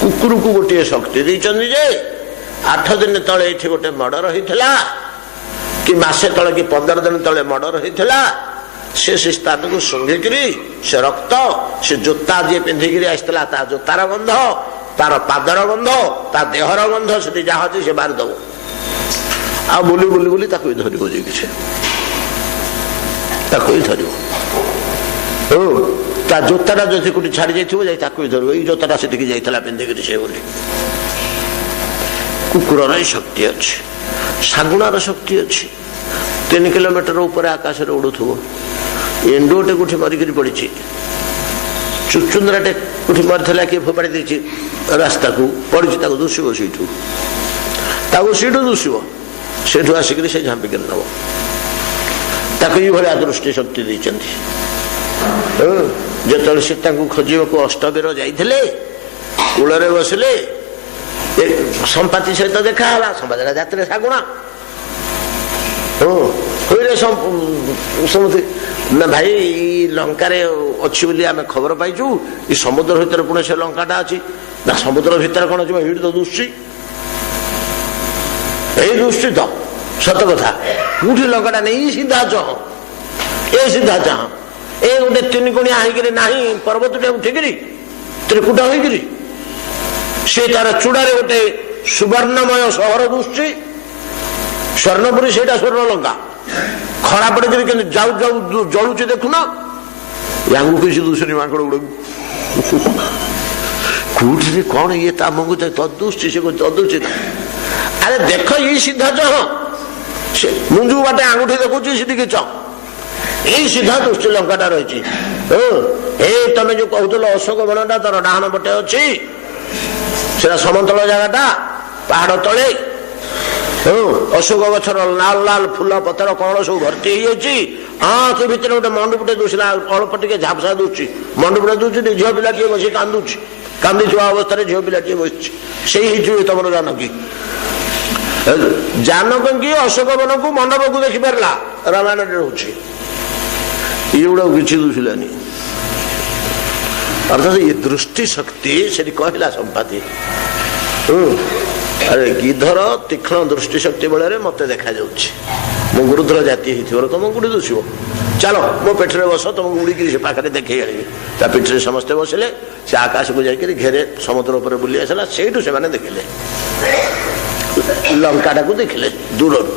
କୁକୁରକୁ ଗୋଟିଏ ଶକ୍ତି ଦେଇଛନ୍ତି ଯେ 8 ଦିନ ତଳେ ଏଠି ଗୋଟେ ମର୍ଡର ହେଇଥିଲା, କି ମାସେ ତଳେ କି 15 ଦିନ ତଳେ ମର୍ଡର ହେଇଥିଲା। ସେ ସ୍ଥାନକୁ ଶୁଙ୍ଘିକିରି ସେ ରକ୍ତ, ସେ ଜୋତା ଯିଏ ପିନ୍ଧିକିରି ଆସିଥିଲା ତା ଜୋତାର ଗନ୍ଧ, ତାର ପାଦର ଗନ୍ଧ, ତା ଦେହର ଗନ୍ଧ, ସେଠି ଯାହା ଅଛି ସେ ମାରିଦବ। ଆଉ ବୁଲି ବୁଲି ବୁଲି ତାକୁ ଧରିବ, ଯେ କିଛି ତାକୁ ହିଁ ଧରିବ। ତା ଜୋତାଟା ଯଦି କୋଉଠି ଛାଡି ଯାଇଥିବ ଯାଇ ତାକୁ ହିଁ ଧରିବ। ଏଇ ଜୋତାଟା ସେଠିକି ଯାଇଥିଲା ପିନ୍ଧିକିରି ସେ ବୋଲି। କୁକୁରର ଶକ୍ତି ଅଛି, ଶାଗୁଣାର ଶକ୍ତି ଅଛି। 3 କିଲୋମିଟର ଉପରେ ଆକାଶରେ ଉଡୁଥିବ, ଏଣ୍ଡୁଅଟେ କୋଉଠି ମରିକିରି ପଡିଛି, ଚୁଚୁନ୍ଦ୍ରାଟେ କୋଉଠି ମରିଥିଲା, କିଏ ଫୋପାଡ଼ି ଦେଇଛି ରାସ୍ତାକୁ ପଡିଛି, ତାକୁ ଦୁଷିବ, ସେଇଠୁ ଦୁଷିବ, ସେଇଠୁ ଆସିକିରି ସେ ଝାମ୍ପିକିରି ନେବ। ତାକୁ ଏଇଭଳିଆ ଦୃଷ୍ଟି ଶକ୍ତି ଦେଇଛନ୍ତି। ଯେତେବେଳେ ସେ ତାଙ୍କୁ ଖୋଜିବାକୁ ଅଷ୍ଟବୀର ଯାଇଥିଲେ, କୂଳରେ ବସିଲେ, ସମ୍ପାତି ସହିତ ଦେଖା ହେଲା। ସମ୍ପାତିଟା ଜାତିରେ ଶାଗୁଣା। ସମସ୍ତେ ନା ଭାଇ ଲଙ୍କାରେ ଅଛି ବୋଲି ଆମେ ଖବର ପାଇଛୁ, ଏ ସମୁଦ୍ର ଭିତରେ ପୁଣି ସେ ଲଙ୍କାଟା ଅଛି। ନା ସମୁଦ୍ର ଭିତରେ କଣ ଅଛି? ଏଇଠି ତ ଦୁଶ୍ଚି, ଏଇ ଦୁଶ୍ଚି ତ ସତ କଥା। କୋଉଠି ଲଙ୍କାଟା ନେଇ ସିଧା ଚାହ, ଏ ସିଧା ଚାହ, ଏ ଗୋଟେ 3 କୋଣିଆ ହେଇକିରି ନାହିଁ ପର୍ବତଟେ ଉଠିକିରି ତ୍ରିକୁଟ ହେଇକିରି, ସେ ତାର ଚୂଡାରେ ଗୋଟେ ସୁବର୍ଣ୍ଣମୟ ସହର ଦୁଶ୍ଚି, ସ୍ୱର୍ଣ୍ଣପୁରୀ, ସେଇଟା ସ୍ୱର୍ଣ୍ଣ ଲଙ୍କା। ଖରା ପଡିକିରି କିନ୍ତୁ ଯାଉ ଯାଉ ଜଳୁଛି, ଦେଖୁନ। ୟାଙ୍କୁ କିଛି ଦୁଷୁନି ମାଙ୍କଡ ଗୁଡାକୁ। କୋଉଠି କଣ ଇଏ ତା ମୁହଁକୁ ତଦୁଛି, ସେ ତଦୁଛି। ଆରେ ଦେଖ, ଇଏ ସିଧା ଚହ, ମୁଞ୍ଜୁ ବାଟେ ଆଙ୍ଗୁଠି ଦେଖୁଛି, ସେଠିକି ଚ, ଏଇ ସିଧା ଦୃଷ୍ଟି ଲଙ୍କାଟା ରହିଛି। ତମେ ଯୋଉ କହୁଥିଲ ଅଶୋକ ବନଟା ତାର ଡାହାଣ ପଟେ ଅଛି, ସେଟା ସମତଳ ଜାଗାଟା, ପାହାଡ ତଳେ। ଅଶୋକ ଗଛର ଲାଲ ଲାଲ ଫୁଲ ପତ୍ର କଣ ସବୁ ଭର୍ତ୍ତି ହେଇଯାଇଛି। ସେ ଭିତରେ ଗୋଟେ ମଣ୍ଡପଟେ ଦୂଷିଲା, ଅଳ୍ପ ଟିକେ ଝାପସା ଦଉଛି, ମଣ୍ଡପଟେ ଦଉଛି। ଝିଅ ପିଲାଟିଏ ବସି କାନ୍ଦୁଛି, କାନ୍ଦିଥିବା ଅବସ୍ଥାରେ ଝିଅ ପିଲାଟିଏ ବସିଛି। ସେଇ ହେଇଥିବେ ତମର ଜାନକୀ। ଜାନକୀ ଅଶୋକ ବନକୁ ମଣ୍ଡପକୁ ଦେଖିପାରିଲା, ରାମାୟଣରେ ରହୁଛି। ଏଗୁଡାକୁ କିଛି ଦୂଷିଲାନି। ଅର୍ଥାତ ଏ ଦୃଷ୍ଟି ଶକ୍ତି ସେଠି କହିଲା ସମ୍ପାତି। ଆରେ ଗିଧର ତୀକ୍ଷ୍ଣ ଦୃଷ୍ଟି ଶକ୍ତି ବେଳରେ ମତେ ଦେଖାଯାଉଛି, ମୁଁ ଗୁରୁଦ୍ର ଜାତି ହେଇଥିବାର ତମକୁ କୋଉଠି ଦୂଷିବ। ଚାଲ ମୋ ପେଟରେ ବସ, ତମକୁ ଉଡ଼ିକିରି ସେ ପାଖରେ ଦେଖେଇ ଆଣିବି। ତା ପିଠରେ ସମସ୍ତେ ବସିଲେ, ସେ ଆକାଶକୁ ଯାଇକିରି ଘେରେ ସମୁଦ୍ର ଉପରେ ବୁଲି ଆସିଲା। ସେଇଠୁ ସେମାନେ ଦେଖିଲେ, ଲଙ୍କାଟାକୁ ଦେଖିଲେ ଦୂରରୁ।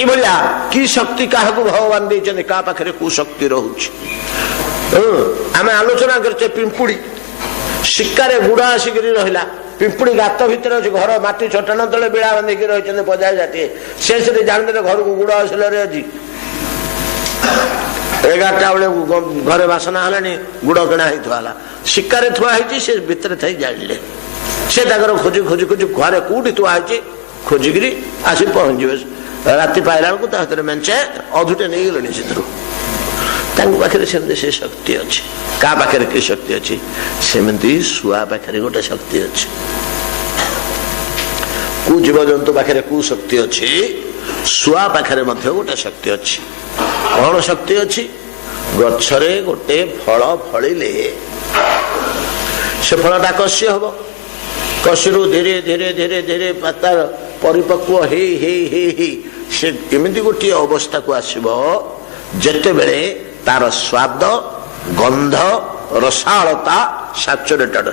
ଏଇଭଳିଆ କି ଶକ୍ତି କାହାକୁ ଭଗବାନ ଦେଇଛନ୍ତି, କାହା ପାଖରେ କୋଉ ଶକ୍ତି ରହୁଛି। ଆମେ ଆଲୋଚନା କରିଛେ ପିମ୍ପୁଡି, ଶିକାରେ ଗୁଡ ଆସିକିରି ରହିଲା। ପିମ୍ପୁଡି ଗାତ ଭିତରେ ଅଛି, ଘର ମାଟି ଚଟାଣ ତଳେ ବିଳା ବାନ୍ଧିକି ରହିଛନ୍ତି 50 ଜାତିଏ। ସେ ସେଠି ଜାଣିଦେଲେ ଘରକୁ ଗୁଡ ଆସିଲେ ଅଛି। 11ଟା ବେଳେ ଘରେ ବାସନା ହେଲାଣି, ଗୁଡ କିଣା ହେଇଥିବା ହେଲା, ଶିକାରେ ଥୁଆ ହେଇଛି। ସେ ଭିତରେ ଥାଇ ଜାଣିଲେ, ସେ ତାଙ୍କର ଖୋଜି ଖୋଜି ଖୋଜି ଘରେ କୋଉଠି ଥୁଆ ହେଇଛି ଖୋଜିକିରି ଆସି ପହଞ୍ଚିବେ। ରାତି ପାଇଲା ବେଳକୁ ତା ଭିତରେ ମେଞ୍ଚେ ଅଧୁଟେ ନେଇଗଲେଣି ସେଥିରୁ। ତାଙ୍କ ପାଖରେ ସେମିତି ସେ ଶକ୍ତି ଅଛି। କାହା ପାଖରେ କି ଶକ୍ତି ଅଛି? ସେମିତି ଶୁଆ ପାଖରେ ଗୋଟେ ଶକ୍ତି ଅଛି। କୋଉ ଜୀବଜନ୍ତୁ ପାଖରେ କୋଉ ଶକ୍ତି ଅଛି, ଶୁଆ ପାଖରେ ମଧ୍ୟ ଗୋଟେ ଶକ୍ତି ଅଛି। କଣ ଶକ୍ତି ଅଛି? ଗଛରେ ଗୋଟେ ଫଳ ଫଳିଲେ ସେ ଫଳଟା କଷି ହବ। କଷିରୁ ଧୀରେ ଧୀରେ ଧୀରେ ଧୀରେ ପାତାର ପରିପକ୍ୱ ହେଇ ହେଇ ହେଇ ହେଇ ସେ ଏମିତି ଗୋଟିଏ ଅବସ୍ଥାକୁ ଆସିବ ଯେତେବେଳେ ତାର ସ୍ୱାଦ, ଗନ୍ଧ, ରସାଳତା ସାଚୁରେଟେଡ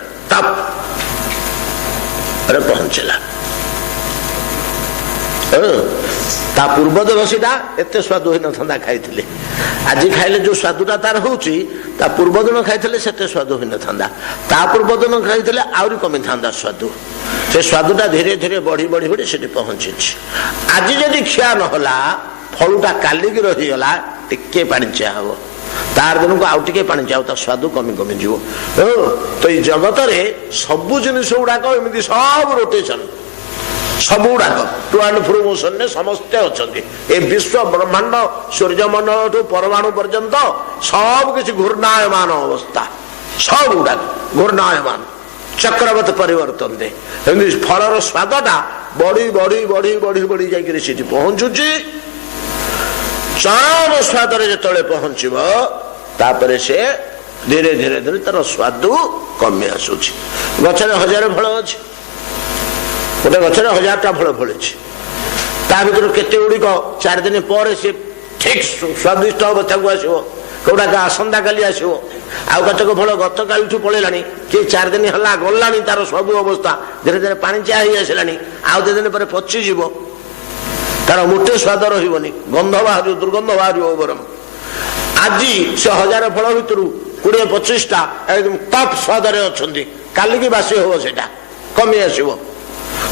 ରେ ପହଞ୍ଚିଲା। ତା ପୂର୍ବ ଦିବସଟା ଏତେ ସ୍ୱାଦ ହୋଇନଥାନ୍ତା ଖାଇଥିଲେ। ଆଜି ଖାଇଲେ ଯୋଉ ସ୍ୱାଦଟା ତାର ହଉଛି, ତା ପୂର୍ବ ଦିନ ଖାଇଥିଲେ ସେତେ ସ୍ୱାଦ ହୋଇନଥାନ୍ତା। ତା ପୂର୍ବ ଦିନ ଖାଇଥିଲେ ଆହୁରି କମିଥାନ୍ତା ସ୍ୱାଦ। ସେ ସ୍ୱାଦଟା ଧୀରେ ଧୀରେ ବଢି ବଢି ବଢି ସେଠି ପହଞ୍ଚିଛି। ଆଜି ଯଦି ଖିଆ ନହେଲା, ଫଳଟା କାଲିକି ରହିଗଲା, टिके पाणिचिया हम तार दिन को आउ टिके पाणिचिया ता स्वाद कमी कमी जीव तो ये जगत रे सबु जिनिस गुड़ाक एमती सब रोटेशन सब गुड़ाक टू एंड फ्रो मोशन ने समस्ते अच्छा ए विश्व ब्रह्मांड सूर्यमंडल ठू परमाणु पर्यंत सब किसी घूर्णायमान अवस्था सब गुड़ाक घूर्णायमान चक्रवत परिवर्तन दे फलर स्वादटा बढ़ी बढ़ी बढ़ी बढ़ी बढ़ी जाकि पहुंचुची चरम स्वाद जो पहुंचब तापर से धीरे धीरे धीरे तार स्वाद कमी आसूची गचर 1000 फल अच्छे गोटे गचर 1000टा फल फली ता भर केते गुड़िक 4 दिन पर से ठीक स्वादिष्ट अवस्था को आसो कौटाक आसंता काली आसो आउ कतक फल गत कालू पलैला किए 4 दिन है गला तार सब अवस्था धीरे धीरे पाणिचिया हो आसला आउ 2 दिन पर पचिज तार मोटे स्वाद रही गंध बाहर दुर्गंध बाहर बरम आज से 1000 फल भितर 20-25टा एकदम टप स्वाद अच्छा काली की बासी हम से कमी आसो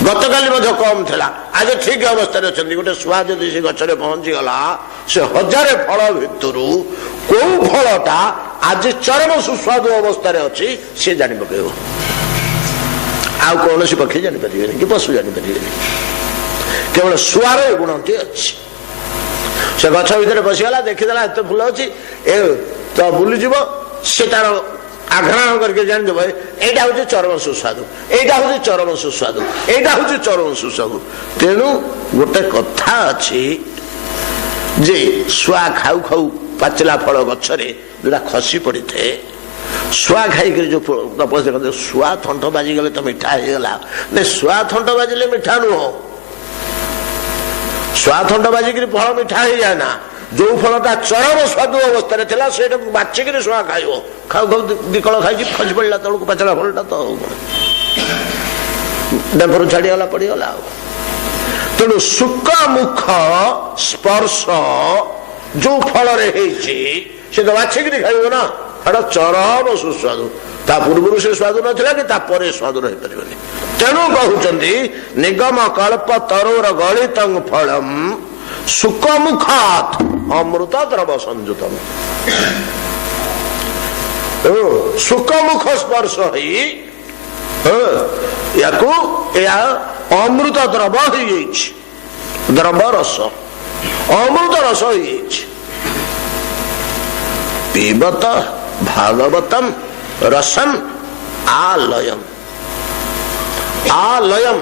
गत काली कम था आज ठीक अवस्था अच्छा गोटे छुआ जदि से गचर पहुंची गला से 1000 फल भितर कौ फलटा आज चरम सुस्वादु अवस्था अच्छी सी जानी पकेब आउ कौन पक्षी जानीपर कि पशु जानीपर केवल शुआर गुणटी अच्छी से गछ भितर पशिगला देखीदेला एत फूल अच्छी ए तो बुलीज से तार आघ्राण करके जान एटा हूँ चरम सुस्वादु एटा हूँ चरम सुस्वादु एटा हूँ चरम सुस्वादु तेणु गोटे कथा अच्छी जे शुआ खाऊ खाऊ पाचिला फल गछरे जोटा खसी पड़ी थे शुआ खाई जो शुआ थंट बाजिगले तो मिठा होगला नहीं शुआ थंट बाजिले मिठा नुह शुआ थंट बाजिक फल मिठा हो जाए ना जो फलटा चरम स्वादु अवस्था था से बाचिक शुआ खाइब खाऊ खाऊ दिकल खाई खसी पड़ा तौक पाचला फलटा तो डेम्फर छाड़गला पड़गला तेणु सुख मुख स्पर्श जो फल से तो बाछिक खाइब ना एटा चरम सुस्वादु ता पूर्व से स्वादु नाला कि स्वादु रही पार तेणु कहते निगम कल्प तरोर गलित फलम सुख मुखात अमृत द्रव संयुतम सुख मुख स्पर्श या अमृत द्रव द्रव रस अमृत रस पीबत भागवतम रसम आलयम आलयम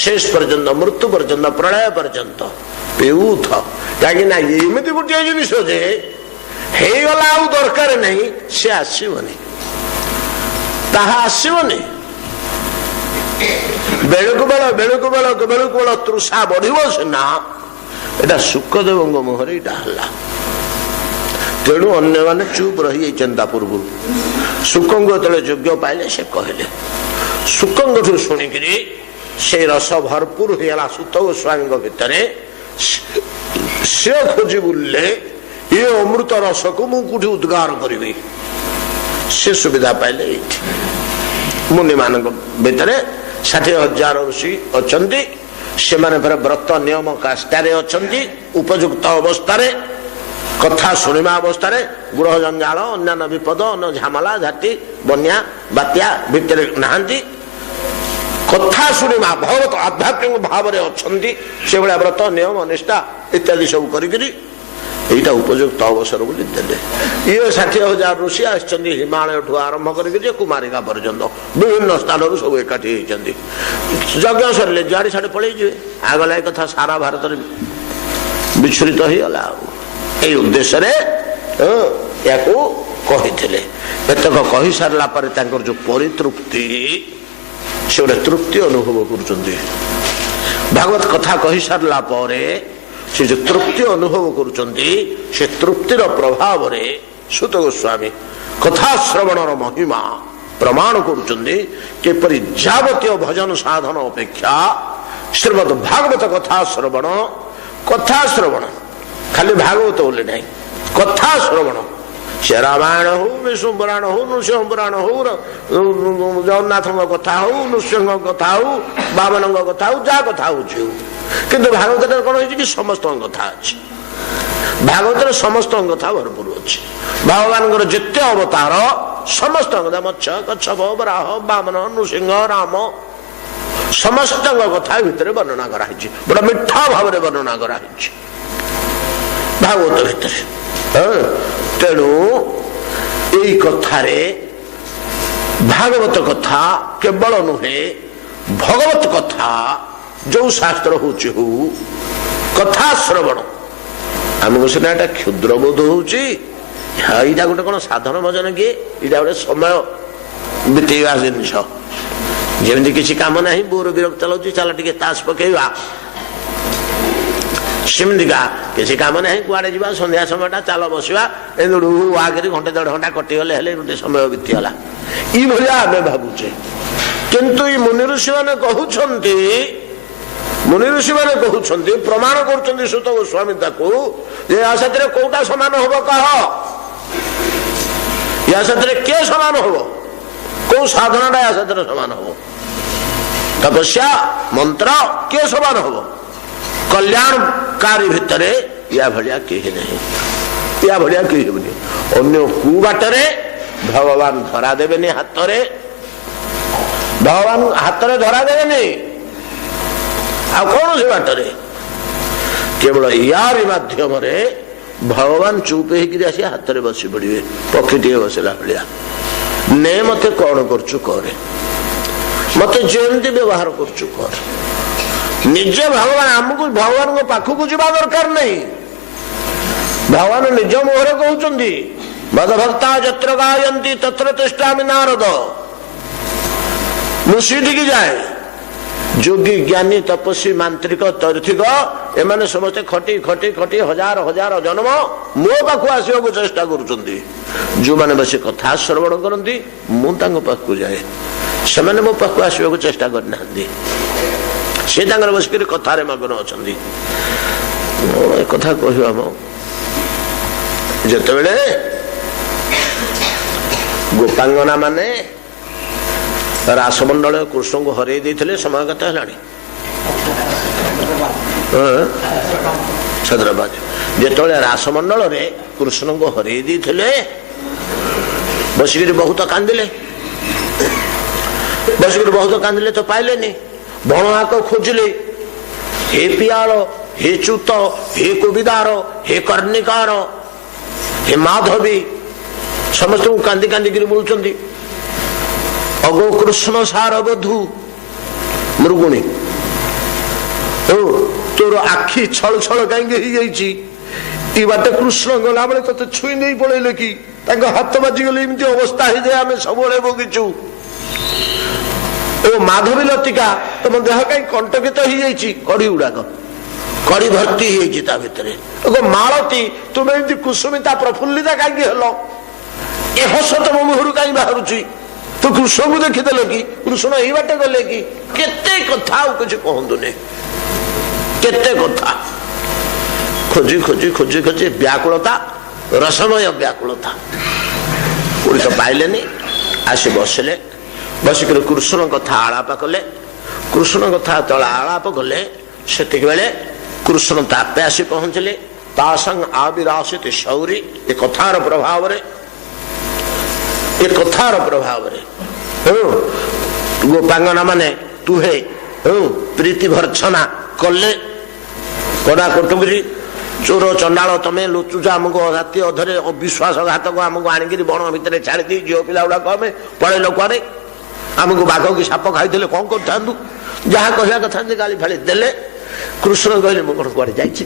शेष पर्यंत मृत्यु पर्यंत प्रलय पर्यंत पीऊथ कहीं एमती गोटे जिनिस होगला आ दरकार नहीं से आसबनी आसबनी बेलू बेल बेलू बेल बेलू बेल तृषा बढ़ सीना एटा सुखदेव मुहर यहाँ तेणु अन्य माने चुप रही चिंता पूर्व सुख योग्य पाइले से कहले सुख शुणिक से रस भरपूर होगा सुत गोस्वामी भितर से खोजी बुले ये अमृत रस को मुझे उद्गार करी से सुविधा पाइले मुनि मान भितर 60,000 ऋषि अच्छा से व्रत नियम काष्ठारे अच्छा उपयुक्त अवस्था कथा शुणा अवस्था गृह जंजाल अन्य विपद अन्न झामला झाटी बन्या बात्या भितर नहांती कथा शुणा भगवत आध्यात्मिक भाव में अच्छा से भाया व्रत नियम निष्ठा इत्यादि सब करा उपयुक्त अवसर बोली देले ये 60,000 ऋषि आछन हिमालय ठू आरंभ कर कुमारिका पर्यंत विभिन्न स्थान सब एकाठी होती यज्ञ सरले जुआड़े छाड़े पलैजे आगला कथा सारा भारत विच्छुरित होगला ये उद्देश्य या कही एतक कही सारा पर जो परितृप्ति से गोटे तृप्ति अनुभव कर भागवत कथा कही सारा पर से जो तृप्ति अनुभव कर तृप्तिर प्रभाव सुत गोस्वामी कथा श्रवणर महिमा प्रमाण करपरि जावतीय भजन साधन अपेक्षा श्रीमद भागवत कथा श्रवण खाली भागवत बोले ना कथा श्रवण से रामायण हो विष्णु पुराण हो नृसिंह पुराण हो जगन्नाथ कथा हो नृसिंह कथा हो बामन कथा हो जहाँ कथा हो किंतु भागवत कौन हो समस्त कथा अच्छी ଭାଗବତରେ ସମସ୍ତଙ୍କ କଥା ଭରପୁର ଅଛି। ଭଗବାନଙ୍କର ଯେତେ ଅବତାର ସମସ୍ତଙ୍କ କଥା, ମତ୍ସ୍ୟ, କଚ୍ଛପ, ବରାହ, ବାମନ, ନୃସିଂହ, ରାମ, ସମସ୍ତଙ୍କ କଥା ଭିତରେ ବର୍ଣ୍ଣନା କରାହେଇଛି। ବଡ ମିଠା ଭାବରେ ବର୍ଣ୍ଣନା କରାହେଇଛି ଭାଗବତ ଭିତରେ। ତେଣୁ ଏଇ କଥାରେ ଭାଗବତ କଥା କେବଳ ନୁହେଁ, ଭଗବତ କଥା ଯୋଉ ଶାସ୍ତ୍ର ହଉଛି ହଉ, କଥା ଶ୍ରବଣ ଆମକୁ ସିନା ଏଟା କ୍ଷୁଦ୍ର ବୋଧ ହଉଛି, ଏଇଟା ଗୋଟେ କଣ ସାଧନ ଭଜନ କି, ଏଇଟା ଗୋଟେ ସମୟ ବିତେଇବା ଜିନିଷ। ଯେମିତି କିଛି କାମ ନାହିଁ, ବୋର ବିରକ୍ତ ଲାଗୁଛି, ଚାଲ ଟିକେ ତାସ ପକେଇବା, ସେମିତିକା କିଛି କାମ ନାହିଁ, କୁଆଡେ ଯିବା, ସନ୍ଧ୍ୟା ସମୟଟା ଚାଲ ବସିବା, ଏମିତି ଆଗରେ ଘଣ୍ଟେ ଦେଢ ଘଣ୍ଟା କଟିଗଲେ ହେଲେ ଗୋଟେ ସମୟ ବିତିଗଲା, ଏଇଭଳିଆ ଆମେ ଭାବୁଛେ। କିନ୍ତୁ ଏଇ ମୁନି ଋଷିମାନେ କହୁଛନ୍ତି, ପ୍ରମାଣ କରୁଛନ୍ତି ସୁତ ଗୋସ୍ୱାମୀ ତାକୁ, ଯେ ୟା ସାଥିରେ କୋଉଟା ସମାନ ହବ କହ, ୟା ସାଥିରେ କିଏ ସମାନ ହବ, କୋଉ ସାଧନାଟା ୟା ସାଥିରେ ସମାନ ହବ, ତପସ୍ୟା ମନ୍ତ୍ର କିଏ ସମାନ ହବ, କଲ୍ୟାଣକାରୀ ଭିତରେ ୟା ଭଳିଆ କେହି ନାହିଁ, ୟା ଭଳିଆ କେହି ହେବନି। ଅନ୍ୟ କୁ ବାଟରେ ଭଗବାନ ଧରା ଦେବେନି, ଭଗବାନ ହାତରେ ଧରା ଦେବେନି, ଆଉ କୌଣସି ବାଟରେ କେବଳ ୟାରି ମାଧ୍ୟମରେ ଭଗବାନ ଚୁପ ହେଇକିରି ଆସି ହାତରେ ବସି ପଡିବେ, ପକ୍ଷୀଟିଏ ବସିଲା ଭଳିଆ। ନେ ମତେ କଣ କରୁଛୁ କରେ, ମତେ ଯେମିତି ବ୍ୟବହାର କରୁଛୁ କର। ନିଜେ ଭଗବାନ, ଆମକୁ ଭଗବାନଙ୍କ ପାଖକୁ ଯିବା ଦରକାର ନାହିଁ। ଭଗବାନ ନିଜ ମୁହଁରେ କହୁଛନ୍ତି, ମଦଭକ୍ତା ଯତ୍ର ଗାୟନ୍ତି ତତ୍ର ତିଷ୍ଠାମି ନାରଦ। ମୁଁ ସେଇଠିକି ଯାଏ, ଯୋଗୀ ଜ୍ଞାନୀ ତପସ୍ୱୀ ମାନ୍ତ୍ରିକ ତୈର୍ଥିକ ଏମାନେ ସମସ୍ତେ ଖଟି ଖଟି ଖଟି ହଜାର ହଜାର ଜନ୍ମ ମୋ ପାଖକୁ ଆସିବାକୁ ଚେଷ୍ଟା କରୁଛନ୍ତି। ଯୋଉମାନେ ବସି କଥା ଶ୍ରବଣ କରନ୍ତି ମୁଁ ତାଙ୍କ ପାଖକୁ ଯାଏ, ସେମାନେ ମୋ ପାଖକୁ ଆସିବାକୁ ଚେଷ୍ଟା କରିନାହାନ୍ତି, ସେ ତାଙ୍କର ବସିକରି କଥାରେ ମଗ୍ନ ଅଛନ୍ତି। ଏ କଥା କହିବା ମ, ଯେତେବେଳେ ଗୋପାଙ୍ଗନା ମାନେ ରାସମଣ୍ଡଳ କୃଷ୍ଣଙ୍କୁ ହରେଇ ଦେଇଥିଲେ, ସମୟ କେତେ ହେଲାଣି? ଛଦ୍ରବାଦ। ଯେତେବେଳେ ରାସମଣ୍ଡଳରେ କୃଷ୍ଣଙ୍କୁ ହରେଇ ଦେଇଥିଲେ, ବସିକିରି ବହୁତ କାନ୍ଦିଲେ, ତ ପାଇଲେନି। ବଣଆକ ଖୋଜିଲେ, ହେ ପିଆଳ, ହେ ଚ୍ୟୁତ, ହେ କୁବିଦାର, ହେ କର୍ଣ୍ଣିକାର, ହେ ମାଧବୀ, ସମସ୍ତଙ୍କୁ କାନ୍ଦି କାନ୍ଦିକିରି ବୁଲୁଛନ୍ତି। ଅଗୋ କୃଷ୍ଣ ସାର ବଧୁ ମୃଗୁଣୀ, ତୋର ଆଖି ଛଳ ଛଳ କାହିଁକି ହେଇଯାଇଛି? ଏ ବାଟେ କୃଷ୍ଣ ଗଲାବେଳେ ତତେ ଛୁଇଁ ନେଇ ପଳେଇଲେ କି? ତାଙ୍କ ହାତ ବାଜିଗଲେ ଏମିତି ଅବସ୍ଥା ହେଇଯାଏ, ଆମେ ସବୁବେଳେ ଭୋଗିଛୁ। ଓ ମାଧବୀ ଲତିକା, ତମ ଦେହ କାହିଁ କଣ୍ଟକିତ ହେଇଯାଇଛି? କଢି ଗୁଡାକ କଢି ଭର୍ତ୍ତି ହେଇଯାଇଛି ତା ଭିତରେ। ମାଳତୀ, ତୁମେ ଏମିତି କୁସୁମିତା ପ୍ରଫୁଲ୍ଲିତା କାହିଁକି ହେଲ? ଏ ହସ ତମ ମୁହଁରୁ କାହିଁ ବାହାରୁଛି? ତୁ କୃଷ୍ଣଙ୍କୁ ଦେଖିଦେଲ କି? କୃଷ୍ଣ ଏଇ ବାଟେ ଗଲେ କି? କେତେ କଥା, ଆଉ କିଛି କହନ୍ତୁନି, କେତେ କଥା ଖୋଜି ଖୋଜି ଖୋଜି ଖୋଜି ବ୍ୟାକୁଳତା, ରସମୟ ବ୍ୟାକୁଳତା, କୋଉଠି ତ ପାଇଲେନି। ଆସି ବସିଲେ, ବସିକରି କୃଷ୍ଣ କଥା ଆଳାପ କଲେ। କୃଷ୍ଣ କଥା ଯେତେବେଳେ ଆଳାପ କଲେ, ସେତିକି ବେଳେ କୃଷ୍ଣ ତାପେ ଆସି ପହଞ୍ଚିଲେ। ତା ସଂଗ ଆବିରାସିତ ଶୌରୀ, ଏ କଥାର ପ୍ରଭାବରେ ଗୋପାଙ୍ଗନା ମାନେ ତୁହେ ପ୍ରୀତି ଭର୍ଚ୍ଛନା କଲେ। କଡା କଟୁକିରି, ଚୋର ଚଣ୍ଡାଳ, ତମେ ଲୁଚୁଛ ଆମକୁ ରାତି ଅଧରେ, ବିଶ୍ୱାସଘାତକ ଆମକୁ ଆଣିକିରି ବଣ ଭିତରେ ଛାଡ଼ିଦେଇ, ଝିଅ ପିଲା ଗୁଡାକ ଆମେ ପଳେଇଲ କୁଆଡେ? ଆମକୁ ବାଘ କି ସାପ ଖାଇଥିଲେ କଣ କରିଥାନ୍ତୁ? ଯାହା କହିବା କଥା ଗାଳି ଫାଳି ଦେଲେ। କୃଷ୍ଣ କହିଲେ, ମୁଁ କଣ କୁଆଡେ ଯାଇଛି?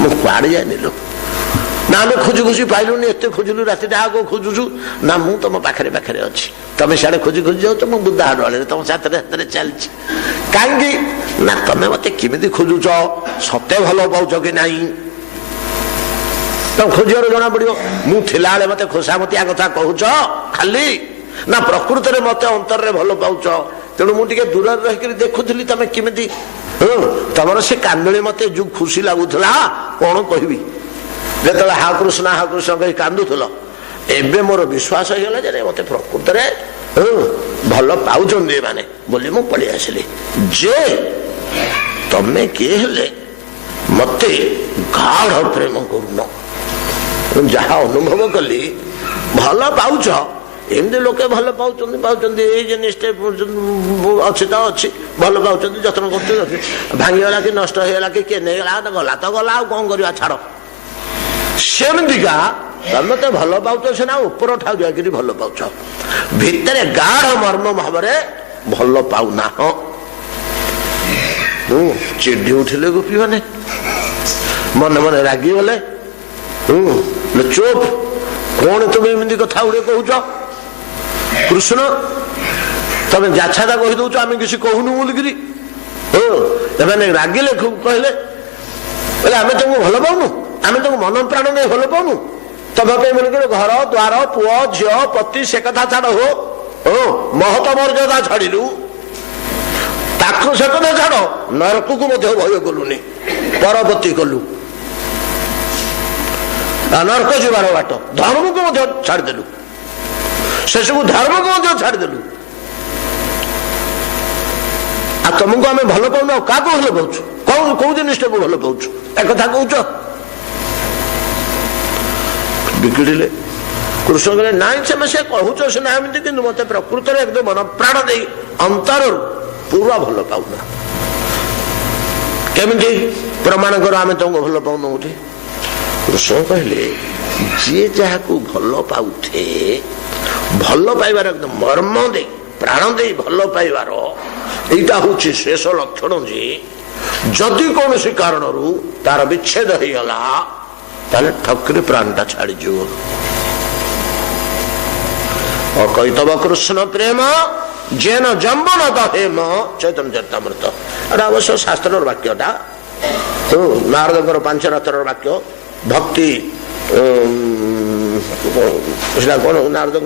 ମୁଁ କୁଆଡେ ଯାଇନି ଲୋ। ନା ଆମେ ଖୋଜି ଖୋଜି ପାଇଲୁନି, ଏତେ ଖୋଜିଲୁ, ରାତିଟା ଆଗ ଖୋଜୁଛୁ। ନା ମୁଁ ତମ ପାଖରେ ଅଛି, ତମେ ସିଆଡେ ଖୋଜି ଖୋଜି ଯାଉଛ, ମୁଁ ବୁଦ୍ଧା ଆଡୁଆଳରେ ତମ ହାତରେ ଚାଲିଛି। କାହିଁକି? ନା ତମେ ମତେ କେମିତି ଖୋଜୁଛ, ସତେ ଭଲ ପାଉଛ କି ନାହିଁ ତମ ଖୋଜିବାରୁ ଜଣା ପଡିବ। ମୁଁ ଥିଲାବେଳେ ମତେ ଖୋସାମତିଆ କଥା କହୁଛ ଖାଲି, ନା ପ୍ରକୃତରେ ମତେ ଅନ୍ତରରେ ଭଲ ପାଉଛ? ତେଣୁ ମୁଁ ଟିକେ ଦୂରରେ ରହିକରି ଦେଖୁଥିଲି ତମେ କେମିତି। ତମର ସେ କାନ୍ଦୁଳି ମତେ ଯୋଉ ଖୁସି ଲାଗୁଥିଲା, କଣ କହିବି। ଯେତେବେଳେ ହା କୃଷ୍ଣ କହି କାନ୍ଦୁଥିଲ, ଏବେ ମୋର ବିଶ୍ୱାସ ହେଇଗଲା ଯେ ମତେ ପ୍ରକୃତରେ ଭଲ ପାଉଛନ୍ତି ଏମାନେ ବୋଲି ମୁଁ ପଳେଇ ଆସିଲି। ଯେ ତମେ କିଏ ହେଲେ मते गाढ़ प्रेम करुन जहाँ अनुभव कली भल पाउछ एमती लोके भल पाँच जिनिस अच्छी तो अच्छी भल पाँच जत्न कर भांगीगला कि नष्ट होगा कि किए नहीं गला तो गला कौन करवा छाड़ सेमतिका तुम तो भल पाउछ सीना ऊपर ठाऊ जाकि भल पाउछ भितर गाढ़ मर्म भाव भल पाऊना चिड़ी उठिले गोपी मैंने मन मन रागी गले चुप कौन तुम एमती कथा गुड़े कहूच कृष्ण तुम जाछादा कही दौच आम किसी कहूनु बोलिकी रागिले कहले आम तुमको भल पाऊनु आम तुमको मन प्राण नहीं भल पाऊनु तुम बोलिक घर द्वार पुओ झील पति से कथा छाड़ हो महत मर्यादा छाड़ू ताकू से कथा छाड़ नरक को भय कलुनी परपति कलु नरक जीवार बाट धर्म को छाड़देलु से सब धर्म को छाड़देलु आ तुमको आम भल पाऊन क्या भल पाऊँ कौन कौ जिनिस को भल पाऊँ एक कथा कौच बिगड़े कृष्ण कहले नाई से कहूच सीना एमती कि मत प्रकृत एकदम मन प्राण दे अंतर पूरा भल पाऊना केमती प्रमाण कर आम तुमको भल पाऊन कृष्ण कहले जी जहाँ को भल पाउथे भल पाइबार एकदम मर्म दे प्राण दे भल पाइबार यहाँ हूँ शेष लक्षण जी जदि कौन सी कारण तार विच्छेद हो गला ताले ठक्रे प्राणटा छाड़ी जीव अकैतव कृष्ण प्रेम जेन जम्बन दहेम चैतन्य चरितामृत अवश्य शास्त्र वाक्यटा नारद 5 रातर वाक्य भक्ति कौन नारद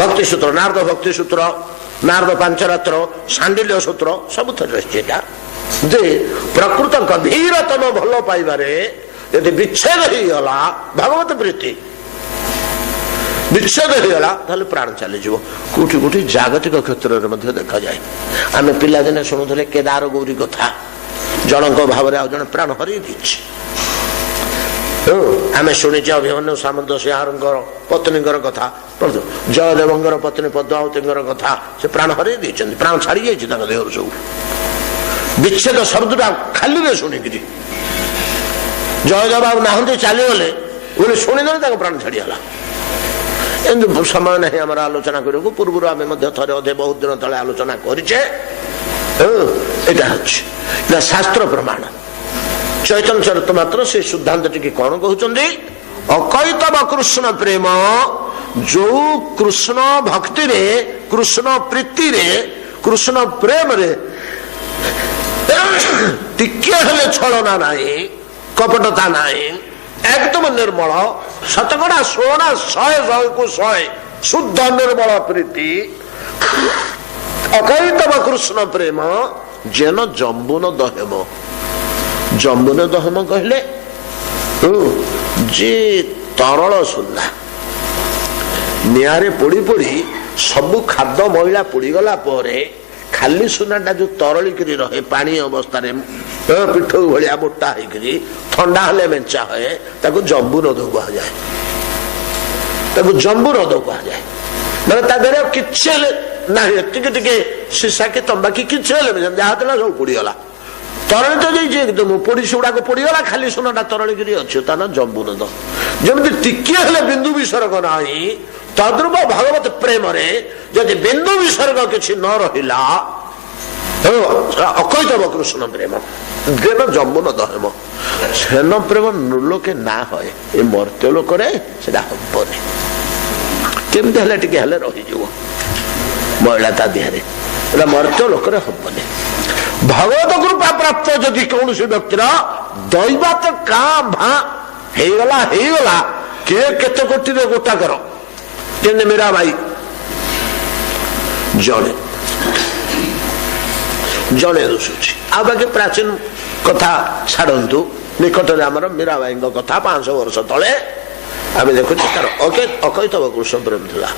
भक्ति सूत्र नारद भक्ति सूत्र नारद 5 रात्र सांडिल्य सूत्र सब जे प्रकृत गभीरतम भल पाइबारे यदि विच्छेद हो गला भगवत प्रीति विच्छेद हो गला ताले प्राण चली जीव कोठी कोठी जागतिक क्षेत्र में देखा जाए आम पिला दिने शुणुले केदार गौरी कथा जनक भाव जन प्राण हरई दीची आम शुणीचे अभिमन्यु सामंत सिंहार पत्नी कथा जयदेव पत्नी पद्मावती कथा से प्राण हरई देते प्राण छाड़ी जाइए देह सब विच्छेद शब्दटा खाली शुणिकी जयदेव बाबू नहांती चलीगले बोले शुणीदे प्राण छाड़ीगला एमती समय नहीं आम आलोचना करने पूर्व आम थे अधे बहुत दिन तले आलोचना करे शास्त्र प्रमाण चैतन्य चरितमात्र से सिद्धांत टी कौन कहते अकैतव कृष्ण प्रेम जो कृष्ण भक्ति रे कृष्ण प्रीति रे कृष्ण प्रेम रे टिके हेले छलना नाई कपटता नाई एकदम निर्मल शतकड़ा 100 शुद्ध निर्मल प्रीति अकैतव कृष्ण प्रेम जेन जम्बुन दहेम जम्बुन दहम कहले जे तरल सुना निआरे पोड़ी पोड़ी सबु खाद्य मैला पोड़ीगला खाली सुनाटा जो तरलिक रहे पानी अवस्था पिठ भाया मोटा होकर ठंडा हेले मेचा हुए जम्बू रद कहुए जम्बू रद कहुए मैंने तादेह किसी ना टे सीसा कि तंबाकी किसी जहाँ सब पोड़ीगला तरल तो जाइए एकदम पोड़ी गुड़ाक पोड़ीगला खाली सुनाटा तरलिक अच्छे ता ना जम्बू नद जमी टिके हेले बिंदु विसर्ग ना तद्रूप भगवत प्रेम रे यदि बिंदु विसर्ग किसी न रहा अकैतव कृष्ण प्रेम जेन जम्बू न दहेम सेन प्रेम नृलोके ना है ये मर्त्य लोक हेनी केमती हेले टिके हेले रही महिला ता देहरे मर्त्य लोक हेनी भगवत कृपा प्राप्त जदि कौन व्यक्तिर दैवात का भां हेगला केते कोटी गोटा कर मीरा भाई जड़े जड़े रुषुची आ बाकी प्राचीन कथा छाड़ू निकट में मीरा भाई कथा 500 वर्ष तले आम देखु तार अकैतव कृष्ण प्रेम था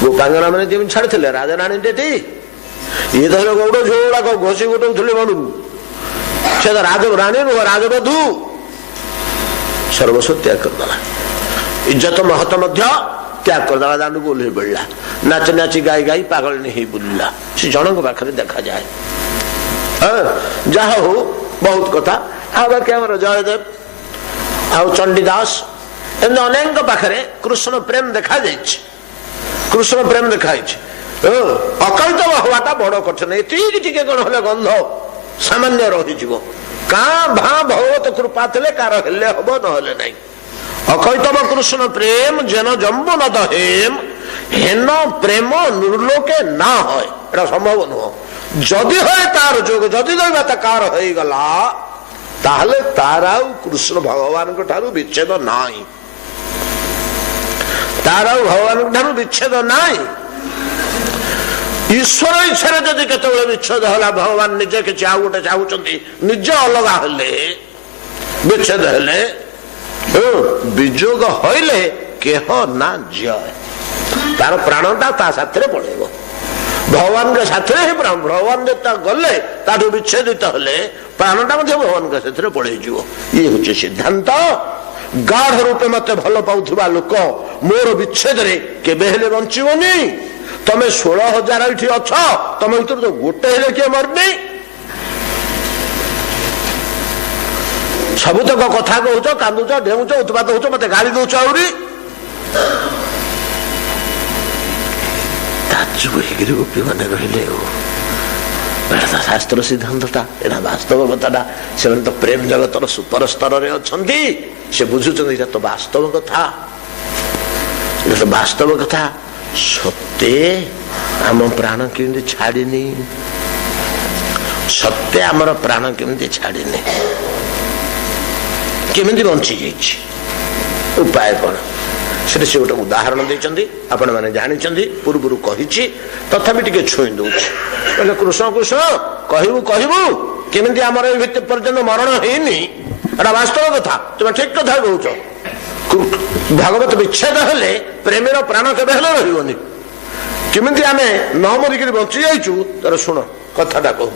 गोपांगना मैंने जमी छाड़ी राजा राणी टेटी ये धर गौड़ झोल गुड़ा घोषी गोटे मन से तो राजराणी नुह राजबधू सर्वस्व त्याग करदेला इज्जत महत त्याग करदेला दांड को ओह्लई पड़ा नाच नाची गाई गाई पागल नहीं बुलिला से जनक पाखे देखा जाए जहा हो बहुत कथा बाकी आम जयदेव आउ चंडीदास एमती अनेक पाखे कृष्ण प्रेम देखा कृष्ण प्रेम देखा अकल्प हवाटा बड़ कठिन ये कौन हेले गंध सामान्य रही काँ भाँ भगवत कृपा थे कार हेले हम नहेले ना अकैतव कृष्ण प्रेम जेन जम्बू न दहेम हेन प्रेम निर्लोके ना है संभव नुह जदि है तार जोग जदि दैवता कार हो गला ताहले तार आउ कृष्ण भगवान ठारू विच्छेद नाई तार आउ भगवान ठारू विच्छेद नाई ईश्वर इच्छा जदि केतबेले विच्छेद होला भगवान निजे किछि आउ गोटे चाहूचंती निजे अलगा हेले विच्छेद हेले विजोग होइले केह ना जय तार प्राणटा ता साथरे पड़ेगो भगवान के साथरे ही प्राण भगवान गले ताठू विच्छेदित हेले प्राणटा भगवान के साथरे पड़े जीवो ये होचे सिद्धांत गाढ़ रूपे मते भल पाउथुबा लोक मोर विच्छेद रे केबे हेले बंचिबोनी तमे 16,000 इठी अछ तमे भीतर तो गोटे हेले के मरनी सबुतक कथा कहूच कांदुच डेऊच उत्पात होच मते गाली दौच आउरी गोपी मैंने रही शास्त्र सिद्धांतटा एटा वास्तव कथाटा से तो प्रेम जगतर सुपर स्तर रे अछंती से बुझुचंती तो वास्तव कथा तो वास्तव कथा सत्य आम प्राण केमती छाड़नी सत्य आमर प्राण केमती छाड़नी केमती बंची जाइए उपाय कौन से गोटे उदाहरण देते आपण मैंने जानी पूर्व कही तथापि टे छुई दौर कहले कृष्ण कृष्ण कहबू कहबू केमती आम पर्यटन मरण है वास्तव कथा तुम ठीक कथा कह भागवत विच्छेद हेले प्रेमीर प्राण केवे रही केमती आम न मरिक बंची जाइचु तर शुण कथाटा कहूँ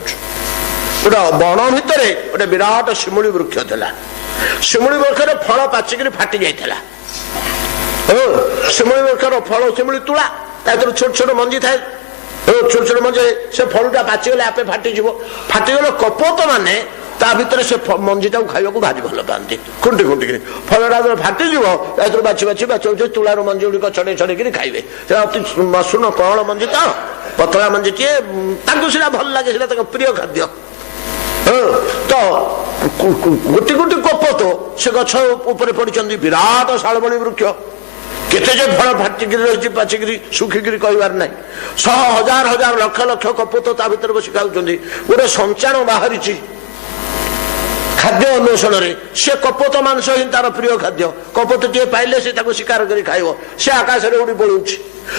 गोटे बण भितर गोटे विराट शिमुली वृक्ष था शिमुली वृक्ष फल पाचिक फाटी जाता शिमुली वृक्षर फल शिमुली तुला छोट छोट मंजी थाए छोट छोट मंजी से फलटा पाचिगले आपे फाटीज फाटीगले कपोत माने ता भीतर से मंजीटा खाइबा भारी भल पाती खुंटी खुंटी फलटा फाटीज बाछी बाछी बाछी तुलार मंजी गुड़िक छड़े छड़े खाइबे अति मसृण कौन मंजी तो पतला मंजी टे सीधा भल लगे प्रिय खाद्य तो गोटी गोटी कपोत से गछ ऊपर पड़ी विराट शालबणी वृक्ष केते जे फल फाटिक रही पाचिक सुखिक कहबार ना 100,000 हजार लक्ष लक्ष कपोत ता भीतर बस खाऊँ गोटे संचाण बाहरी खाद्य अन्वेषण से कपोत मांस ही तार प्रिय खाद्य कपोत टे पाइले से शिकार कर खाइब से आकाश में उड़ी पड़ू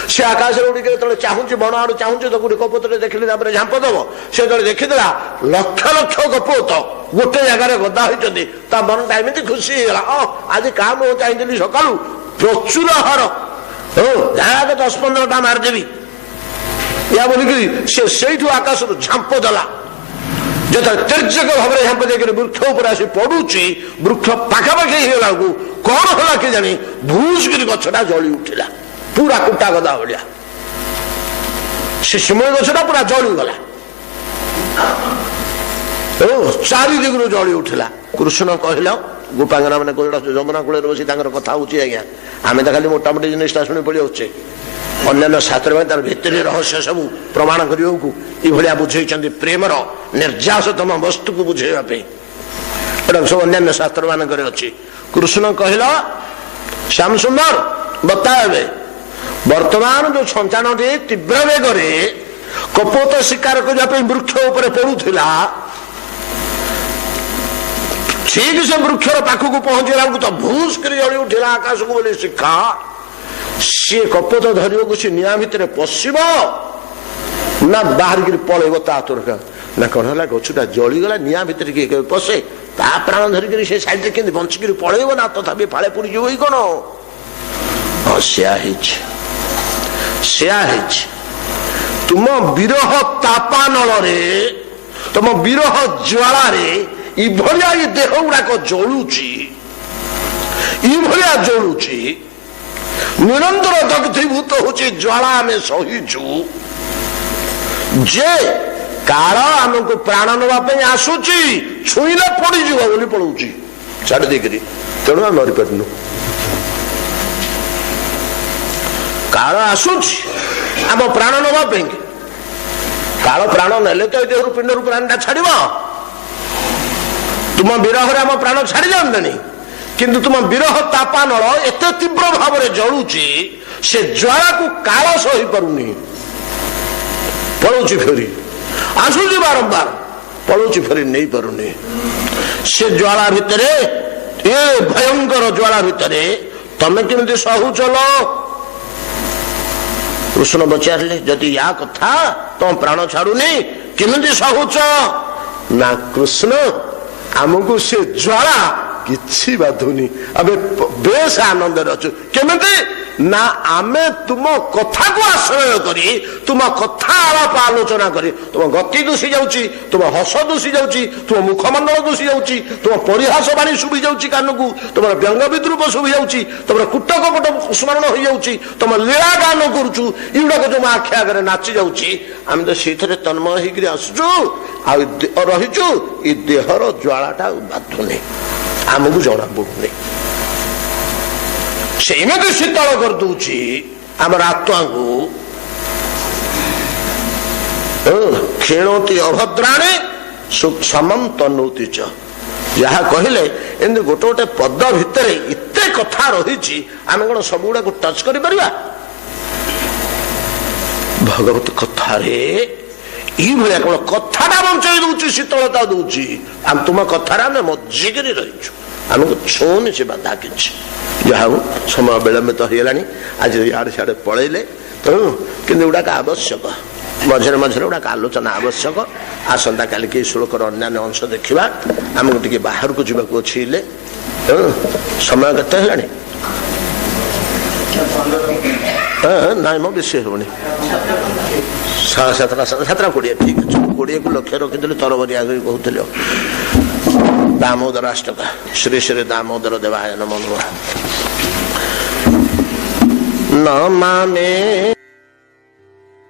से आकाश में उड़िक जो चाहूँ बण आड़ चाहूँ तो गोटे कपोत देखिले झांप दब से जो देखीदेला लक्ष लक्ष कपोत गोटे जगार गदा होती मनटा एमती खुशी आज क्या मुझे चाहिए सका प्रचुर हार जहाँ 10-15टा मारिदेवी या बोलिक से आकाश झांप देला जो तीर्जक भाव में झांप देकर वृक्ष उपर आसी पड़ुची वृक्ष पाखापाखि होगा कौन है कि जानी भूसकर गछटा जली उठिला पूरा कुटा गदा भाया से शिमुली गछटा पूरा जलीगला चारि दिगरू जली उठिला कृष्ण कहल गोपांगना मैंने जमुना कूल बसी कथा होची आज्ञा आम तो खाली मोटामोटी जिनिसटा शुणी पड़ी आसे अन्य शास्त्र में तार भितर रहस्य सब प्रमाण करने बुझे प्रेमर निर्यासतम वस्तु को बुझेवाई सब अन्य शास्त्र मान अच्छी कृष्ण कहल श्याम सुंदर बताए वर्तमान जो छंचाण तीव्र वेगरे कपोत शिकार करने वृक्ष उपर पड़ूला ठीक से वृक्षर पाखक पहुंचला तो भूस कर जली उठेला आकाश को बोली शिखा सी कपोत धरक सी निआ भितर पशब ना बाहर पलैब ता तुरका ना कौन है गछटा जलीगला निआ भितर किए पशे ता प्राण धरिक से साइड के बंचिक पलैब ना तथापि फाड़े पड़ी कौन तुम विरह तापानल तुम विरह ज्वाला इभलिया ये देह गुड़ाक जलुची इभलिया जलुची निरंतर दग्धीभूत होची ज्वाला आमे सहीचु जे काल आमको प्राण नवा आसूची छुईले पड़ी जीव बोली पड़ूची छाड़ देकरी तेणु आम मरी पारनु काल आसूची आम प्राण नवा काल प्राण नेले तो देह पिंड प्राण छाड़ तुम विरह आम प्राण छाड़ी जाते किंतु तुम विरह तापा नल एत तीव्र भाव में जलुची से ज्वाला को काल सही पारुनी पलौची फेरी आसूची बारंबार पलौची फेरी नहीं पारुनी से ज्वाला भितर ये भयंकर ज्वाला भितर तमें केमती सहु चलो कृष्ण पचारे जदि या कथा तुम प्राण छाड़ुनी केमती सहुच ना कृष्ण आमको से ज्वाला किछि बाधुनी अबे बेस आनंद अच्छु केमती ना आमे तुम कथा को आश्रय करी तुम कथा आलाप आलोचना करी तुम गति दूषी जाउची तुम हस दूषी जाउची तुम मुखमंडल दूषी जाउची तुम परिहास बाणी शुभी जाउची कान को तुम व्यंग विद्रूप शुभी जाउची तुम कुटकपट स्मरण हो जाउची तुम लीला गान करूचु इगुड़ाक तुम आखि आगे नाची जाउची आम तो से तन्मय होकर आसुचु रहीचु ये देहर ज्वालाटा बाधुनी आमको जना पड़ुनी से एमती शीतल कर दूची आम आत्मा को क्षीणती अभद्राणी समम तनोती जहा कहले एमती गोटे गोटे पद भितर एत कथा रही आम कौन सब गुड़ा टच कर भगवत कथारे ये कौन कथाटा बंचाई दूची शीतलता दूची आम तुम कथार मज्जिकी रहीचु आमको छुनी से बाधा कि समय विलंबित हो गला आज इे सियाड़े पलैले तेणु कि गुड़ाक आवश्यक मझे मझे गुड़ाक आलोचना आवश्यक आसंता काली के श्लोकर अन्य अंश देखा आमको टे बाहर को जावाक अच्छे समय केते ना मो बेसी होनी 7:20 ठीक अच्छे 20 को लक्ष्य रखी तरबरी आगे कहते दामोदराष्टक श्री श्री दामोदर देवाय नमो नमः। न मामे